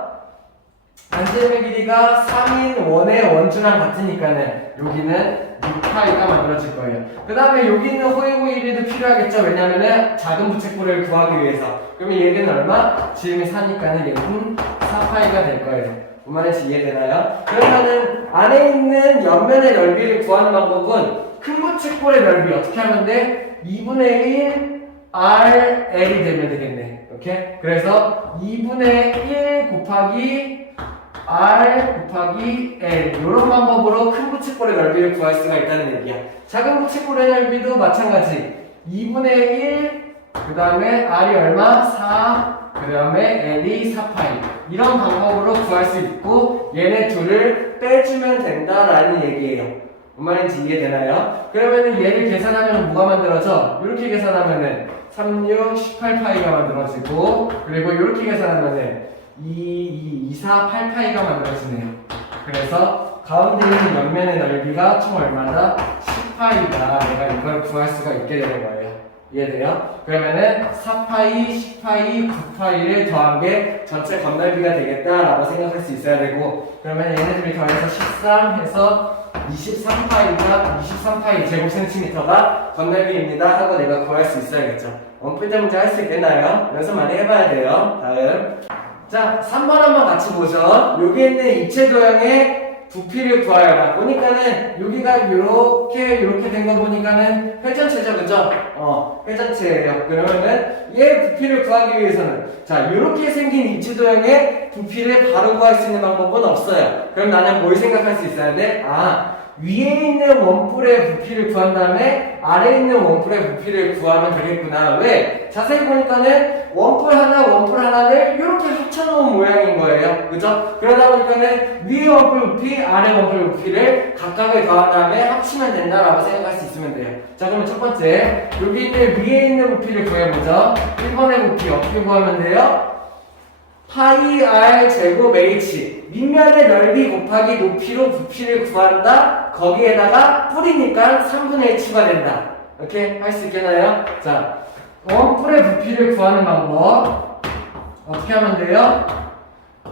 반지름의 길이가 3인 원의 원주랑 같으니까는 여기는 6파이가 만들어질 거예요. 그 다음에 여기 있는 호의 길이도 필요하겠죠. 왜냐면은 작은 부채꼴을 구하기 위해서. 그러면 얘는 얼마? 지름이 4니까는 얘는 4파이가 될 거예요. 뭔 말인지 이해되나요? 그러면은 안에 있는 옆면의 넓이를 구하는 방법은 큰 부채꼴의 넓이 어떻게 하면 돼? 2분의 1 RL이 되면 되겠네. 오케이? 그래서 2분의 1 곱하기 R 곱하기 L 이런 방법으로 큰 부채꼴의 넓이를 구할 수가 있다는 얘기야. 작은 부채꼴의 넓이도 마찬가지. 2분의 1 그 다음에 R이 얼마? 4 그 다음에 L이 4파이 이런 방법으로 구할 수 있고 얘네 둘을 빼주면 된다라는 얘기예요. 뭔 말인지 이해되나요? 그러면은 얘를 계산하면 뭐가 만들어져? 이렇게 계산하면은 3, 6, 18파이가 만들어지고 그리고 이렇게 계산하면은 2, 4, 8파이가 만들어지네요. 그래서 가운데 있는 옆면의 넓이가 총 얼마다? 10파이다. 내가 이걸 구할 수가 있게 되는 거예요. 이해돼요? 그러면은 4파이, 10파이, 9파이를 더한 게 전체 건넓이가 되겠다라고 생각할 수 있어야 되고 그러면 얘네들이 더해서 13 해서 23파이가 23파이 제곱센티미터가 건넓이입니다 하고 내가 구할 수 있어야겠죠. 원풀자 문제 할 수 있겠나요? 연습 많이 해봐야 돼요. 다음 자, 3번 한번 같이 보죠. 여기 있는 입체 도형의 부피를 구하여라. 보니까는 여기가 요렇게 된 거 보니까는 회전체죠, 그죠? 회전체예요. 그러면은 얘 부피를 구하기 위해서는 자, 요렇게 생긴 입체 도형의 부피를 바로 구할 수 있는 방법은 없어요. 그럼 나는 뭘 생각할 수 있어야 돼? 위에 있는 원뿔의 부피를 구한 다음에 아래에 있는 원뿔의 부피를 구하면 되겠구나. 왜? 자세히 보니까는 원뿔 하나를 이렇게 합쳐놓은 모양인 거예요. 그죠? 그러다 보니까는 위에 원뿔 부피, 아래 원뿔 부피를 각각을 더한 다음에 합치면 된다라고 생각할 수 있으면 돼요. 자, 그러면 첫 번째 여기 있는 위에 있는 부피를 구해보죠. 1번의 부피 어떻게 구하면 돼요? 파이 r 제곱 h 밑면의 넓이 곱하기 높이로 부피를 구한다. 거기에다가 뿌리니까 3분의 1 추가된다. 이렇게 할 수 있겠나요? 자, 원뿔의 부피를 구하는 방법 어떻게 하면 돼요?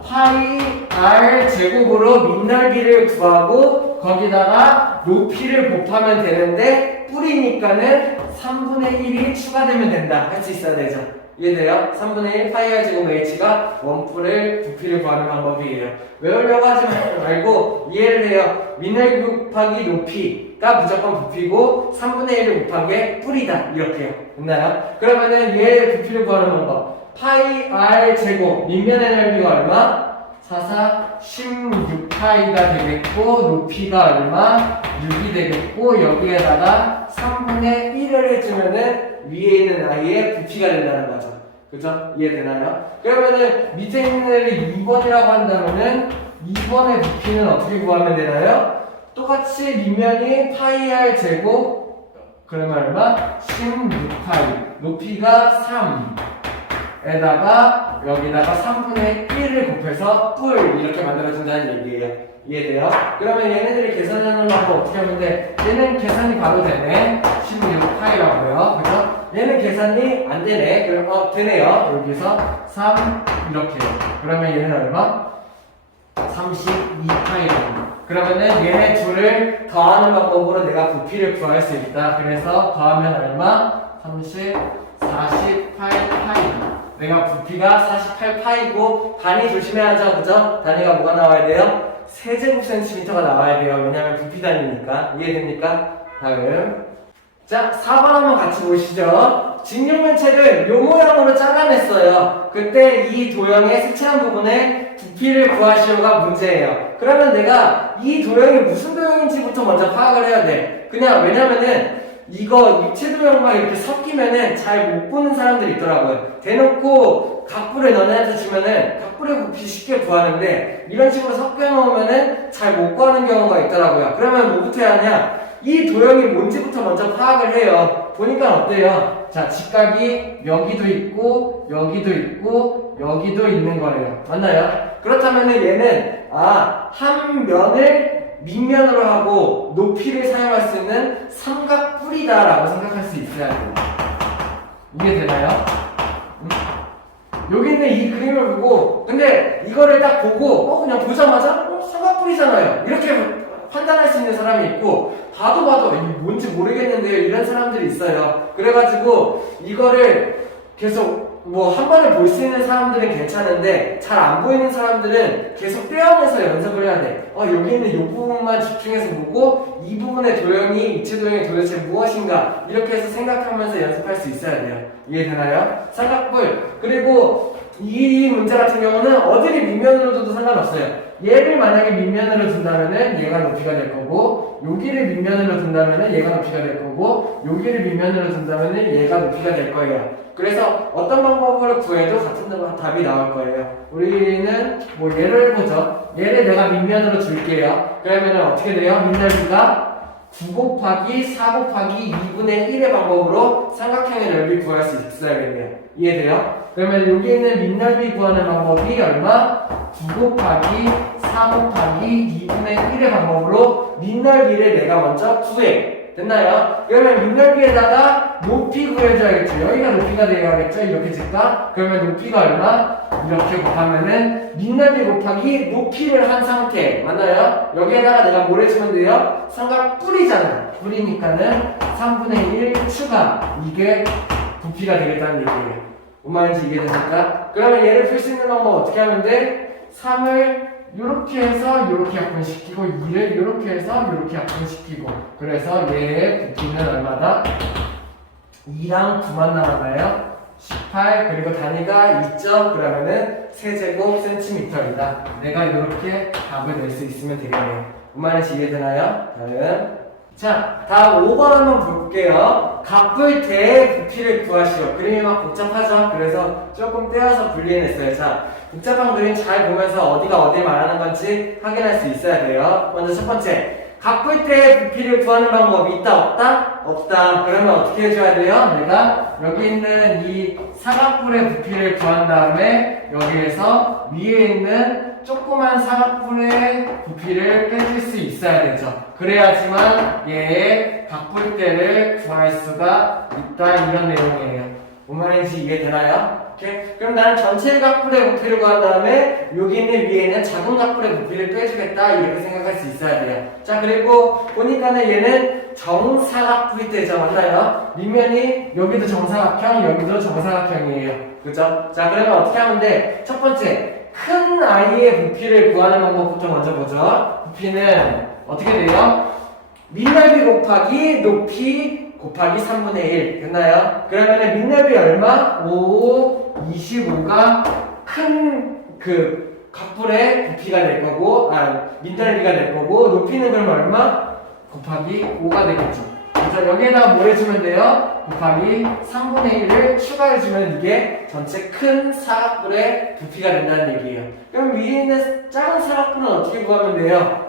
파이 r 제곱으로 밑넓이를 구하고 거기다가 높이를 곱하면 되는데 뿌리니까는 3분의 1이 추가되면 된다. 할 수 있어야 되죠. 이해돼요? 3분의 1 파이 r 제곱 h가 원뿔의 부피를 구하는 방법이에요. 외우려고 하지 말고 이해를 해요. 밑넓이 곱하기 높이가 무조건 부피고 3분의 1을 곱한 게 뿌리다. 이렇게요. 됐나요? 그러면은 얘의 부피를 구하는 방법 파이 r 제곱 밑면의 넓이가 얼마? 4, 16파이가 되겠고 높이가 얼마? 6이 되겠고 여기에다가 3분의 1을 해주면은 위에 있는 아이의 부피가 된다는 거죠. 그죠? 이해되나요? 그러면은 밑에 있는 애를 2번이라고 한다면은 2번의 부피는 어떻게 구하면 되나요? 똑같이 밑면이 파이 r 제곱 그러면 얼마? 16파이 높이가 3 에다가 여기다가 3분의 1을 곱해서 뿔 이렇게 만들어준다는 얘기예요. 이해돼요? 그러면 얘네들이 계산하는 방법 어떻게 하면 돼? 얘는 계산이 바로 되네. 16파이라고요. 그죠? 얘는 계산이 안 되네. 그럼 되네요. 여기서 3 이렇게. 그러면 얘는 얼마? 32파이라고. 그러면은 얘네 둘을 더하는 방법으로 내가 부피를 구할 수 있다. 그래서 더하면 얼마? 48파이. 내가 부피가 48파이고 단위 조심해야죠. 그죠? 단위가 뭐가 나와야 돼요? 세제곱센티미터가 나와야 돼요. 왜냐면 부피 단위니까. 이해됩니까? 다음. 자, 4번 한번 같이 보시죠. 직육면체를 요 모양으로 잘라냈어요. 그때 이 도형의 색칠한 부분에 부피를 구하시오가 문제예요. 그러면 내가 이 도형이 무슨 도형인지부터 먼저 파악을 해야 돼. 그냥 왜냐면은 이거 입체 도형만 이렇게 섞이면은 잘 못 보는 사람들이 있더라고요. 대놓고 각불을 너네한테 주면은 각불의 부피 쉽게 구하는데 이런 식으로 섞여 놓으면은 잘 못 구하는 경우가 있더라고요. 그러면 뭐부터 해야 하냐? 이 도형이 뭔지부터 먼저 파악을 해요. 보니까 어때요? 자, 직각이 여기도 있고 여기도 있고 여기도 있는 거예요. 맞나요? 그렇다면은 얘는 한 면을 밑면으로 하고 높이를 사용할 수 있는 삼각뿔이다라고 생각할 수 있어야 돼요. 이해되나요? 여기 있는 이 그림을 보고 근데 이거를 딱 보고 그냥 보자마자 삼각뿔이잖아요. 이렇게 판단할 수 있는 사람이 있고 봐도 이게 뭔지 모르겠는데요. 이런 사람들이 있어요. 그래가지고 이거를 계속 한 번에 볼 수 있는 사람들은 괜찮은데 잘 안 보이는 사람들은 계속 떼어내서 연습을 해야 돼. 여기 있는 이 부분만 집중해서 보고 이 부분의 도형이 입체 도형이 도대체 무엇인가 이렇게 해서 생각하면서 연습할 수 있어야 돼요. 이해되나요? 삼각뿔. 그리고 이 문제 같은 경우는 어디를 밑면으로 둬도 상관없어요. 얘를 만약에 밑면으로 둔다면은 얘가 높이가 될 거고 여기를 밑면으로 둔다면은 얘가 높이가 될 거고 여기를 밑면으로 둔다면은 얘가 높이가 될 거예요. 그래서 어떤 방법으로 구해도 같은 답이 나올 거예요. 우리는 얘를 보죠. 얘를 내가 밑면으로 줄게요. 그러면은 어떻게 돼요? 밑넓이가 9 곱하기 4 곱하기 2분의 1의 방법으로 삼각형의 넓이 구할 수 있어야겠네요. 이해돼요? 그러면 여기 있는 밑넓이 구하는 방법이 얼마? 9 곱하기 4 곱하기 2분의 1의 방법으로 밑넓이를 내가 먼저 구해. 됐나요? 그러면 밑넓이에다가 높이 구해줘야겠죠. 여기가 높이가 되어야겠죠. 이렇게 질까? 그러면 높이가 얼마? 이렇게 곱하면은 밑넓이 곱하기 높이를 한 상태. 맞나요? 여기에다가 내가 뭘 해주면 돼요? 삼각뿔이잖아. 뿔이니까는 3분의 1 추가. 이게 부피가 되겠다는 얘기예요. 뭔 말인지 이해되실까? 그러면 얘를 풀 수 있는 방법 어떻게 하면 돼? 3을 이렇게 해서 이렇게 약분시키고 2를 이렇게 해서 이렇게 약분시키고 그래서 얘의 부피는 얼마다? 2랑 9만 남았나요? 18 그리고 단위가 있죠? 그러면은 세제곱 센티미터이다. 내가 이렇게 답을 낼 수 있으면 되겠네요. 뭔 말인지 이해되나요? 다음 다음 5번 한번 볼게요. 각불대의 부피를 구하시오. 그림이 막 복잡하죠? 그래서 조금 떼어서 분리해냈어요. 자, 복잡한 그림 잘 보면서 어디가 어딜 말하는 건지 확인할 수 있어야 돼요. 먼저 첫 번째, 각불대의 부피를 구하는 방법이 있다 없다? 없다. 그러면 어떻게 해줘야 돼요? 내가 여기 있는 이 사각뿔의 부피를 구한 다음에 여기에서 위에 있는 조그만 사각뿔의 부피를 빼줄 수 있어야 되죠. 그래야지만 얘의 각불대를 구할 수가 있다 이런 내용이에요. 뭔 말인지 이해되나요? 오케이? 그럼 나는 전체 각불의 부피를 구한 다음에 여기 있는 위에 있는 작은 각불의 부피를 빼주겠다 이렇게 생각할 수 있어야 돼요. 자, 그리고 보니까는 얘는 정사각불이 되죠. 맞나요? 밑면이 여기도 정사각형 여기도 정사각형이에요. 그죠? 자, 그러면 어떻게 하면 돼? 첫 번째, 큰 아이의 부피를 구하는 방법부터 먼저 보죠. 부피는 어떻게 돼요? 밑넓이 곱하기 높이 곱하기 3분의 1 됐나요? 그러면 밑넓이 얼마? 5, 25가 큰 각불의 부피가 될 거고 밑넓이가 될 거고 높이는 그럼 얼마? 곱하기 5가 되겠죠. 그래서 여기에다가 뭐 해주면 돼요? 곱하기 3분의 1을 추가해주면 이게 전체 큰 사각뿔의 부피가 된다는 얘기예요. 그럼 위에 있는 작은 사각뿔은 어떻게 구하면 돼요?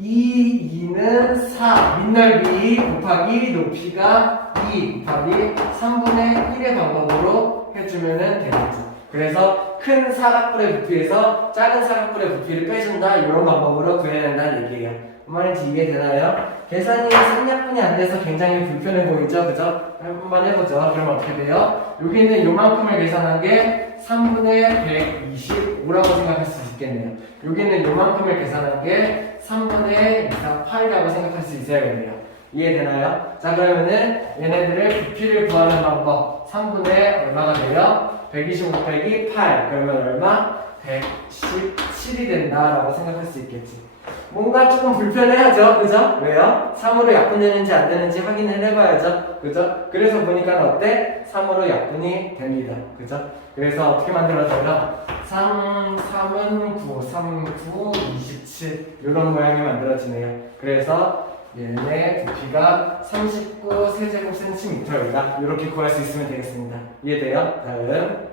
2는 4 밑넓이 곱하기 높이가 2 곱하기 3분의 1의 방법으로 해주면 되겠죠. 그래서 큰 사각뿔의 부피에서 작은 사각뿔의 부피를 빼준다. 이런 방법으로 구해야 된다는 얘기예요. 무슨 말인지 이해되나요? 계산이 생략분이 안 돼서 굉장히 불편해 보이죠? 그죠? 한번 해보죠. 그럼 어떻게 돼요? 여기 있는 요만큼을 계산한 게 3분의 125라고 생각할 수 있겠네요. 여기 있는 요만큼을 계산한 게 3분의 248이라고 생각할 수 있어야겠네요. 이해되나요? 자, 그러면은 얘네들의 부피를 구하는 방법 3분의 얼마가 돼요? 125 곱하기 8 그러면 얼마? 117이 된다라고 생각할 수 있겠지. 뭔가 조금 불편해하죠, 그죠? 왜요? 3으로 약분되는지 안 되는지 확인을 해봐야죠, 그죠? 그래서 보니까 어때? 3으로 약분이 됩니다, 그죠? 그래서 어떻게 만들어져요? 3은 9, 3, 9, 27 이런 모양이 만들어지네요. 그래서 얘네 부피가 39 세제곱센티미터이다. 이렇게 구할 수 있으면 되겠습니다. 이해돼요? 다음.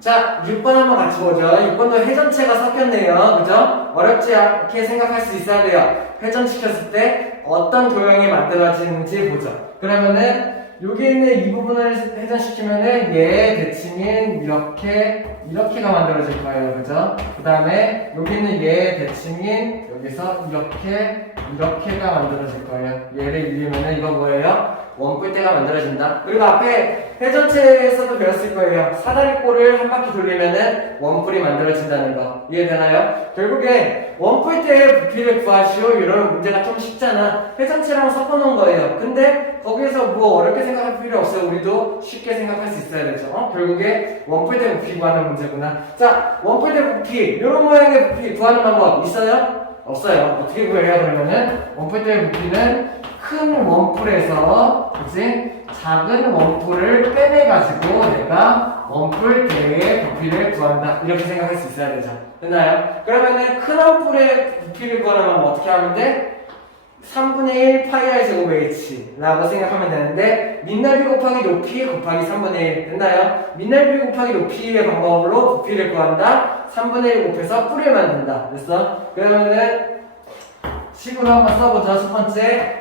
자, 6번 한번 같이 보죠. 6번도 회전체가 섞였네요. 그죠? 어렵지 않게 생각할 수 있어야 돼요. 회전시켰을 때 어떤 도형이 만들어지는지 보죠. 그러면은 여기 있는 이 부분을 회전시키면은 얘 대칭인 이렇게가 만들어질 거예요. 그죠? 그 다음에 여기 있는 얘 대칭인 여기서 이렇게가 만들어질 거예요. 얘를 이으면은 이거 뭐예요? 원뿔대가 만들어진다. 그리고 앞에 회전체에서도 배웠을 거예요. 사다리꼴을 한 바퀴 돌리면은 원뿔이 만들어진다는 거. 이해되나요? 결국에 원뿔대의 부피를 구하시오. 이런 문제가 좀 쉽잖아. 회전체랑 섞어놓은 거예요. 근데 거기에서 뭐 어렵게 생각할 필요 없어요. 우리도 쉽게 생각할 수 있어야 되죠. 결국에 원뿔대 부피 구하는 문제구나. 자, 원뿔대 부피, 이런 모양의 부피 구하는 방법 있어요? 없어요. 어떻게 구해요? 그러면은 원뿔대의 부피는 큰 원뿔에서 그치? 작은 원뿔을 빼내가지고 내가 원뿔대의 부피를 구한다. 이렇게 생각할 수 있어야 되죠. 됐나요? 그러면은 큰 원뿔의 부피를 구하려면 어떻게 하면 돼? 3분의 1 파이 r 제곱 h 라고 생각하면 되는데 밑넓이 곱하기 높이 곱하기 3분의 1 됐나요? 밑넓이 곱하기 높이의 방법으로 부피를 구한다. 3분의 1 곱해서 뿔을 만든다. 됐어? 그러면은 식으로 한번 써보죠. 첫 번째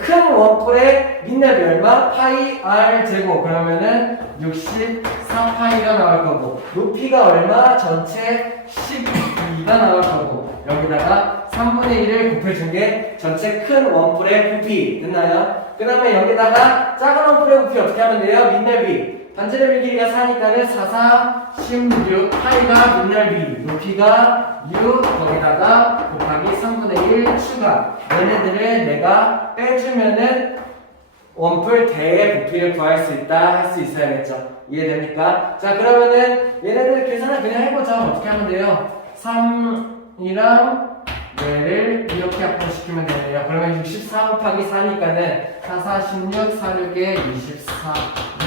큰 원뿔의 밑넓이 얼마? 파이 r 제곱 그러면은 64파이가 나올 거고 높이가 얼마? 전체 12가 나올 거고 여기다가 3분의 1을 곱해준 게 전체 큰 원뿔의 부피 됐나요? 그 다음에 여기다가 작은 원뿔의 부피 어떻게 하면 돼요? 밑넓이 반지름의 길이가 4니까는 4, 4, 16 파이가 밑넓이 높이가 6 거기다가 곱하기 3분의 1 추가 얘네들을 내가 빼주면은 원뿔 대의 부피를 구할 수 있다 할 수 있어야겠죠. 이해됩니까? 자 그러면은 얘네들 계산을 그냥 해보죠. 어떻게 하면 돼요? 3이랑 얘를 이렇게 합분시키면 되네요. 그러면 64 곱하기 4니까는 4, 4, 16, 4, 6에 24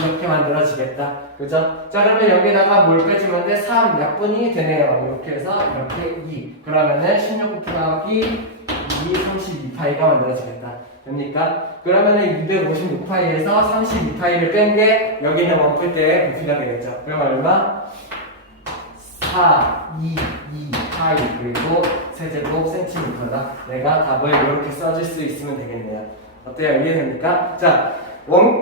이렇게 만들어지겠다. 그죠? 자 그러면 여기다가 뭘 빼주면 돼? 3 약분이 되네요. 이렇게 해서 이렇게 2 그러면은 16 곱하기 2, 32파이가 만들어지겠다. 됩니까? 그러면은 256파이에서 32파이를 뺀 게 여기 있는 원뿔대의 부피가 되겠죠. 그럼 얼마? 4, 2, 2파이 그리고 세제곱 센티미터다. 내가 답을 이렇게 써줄 수 있으면 되겠네요. 어때요? 이해됩니까? 자,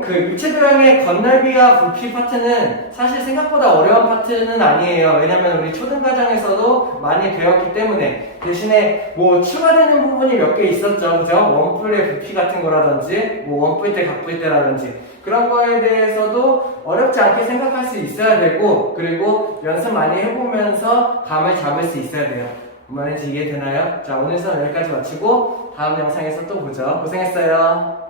입체 도형의 건널비와 부피 파트는 사실 생각보다 어려운 파트는 아니에요. 왜냐면 우리 초등과정에서도 많이 배웠기 때문에 대신에 뭐 추가되는 부분이 몇 개 있었죠. 그죠? 원뿔의 부피 같은 거라든지 뭐 원뿔대, 각뿔대라든지 그런 거에 대해서도 어렵지 않게 생각할 수 있어야 되고 그리고 연습 많이 해보면서 감을 잡을 수 있어야 돼요. 뭔 말인지 이해되나요? 자 오늘 수업 여기까지 마치고 다음 영상에서 또 보죠. 고생했어요.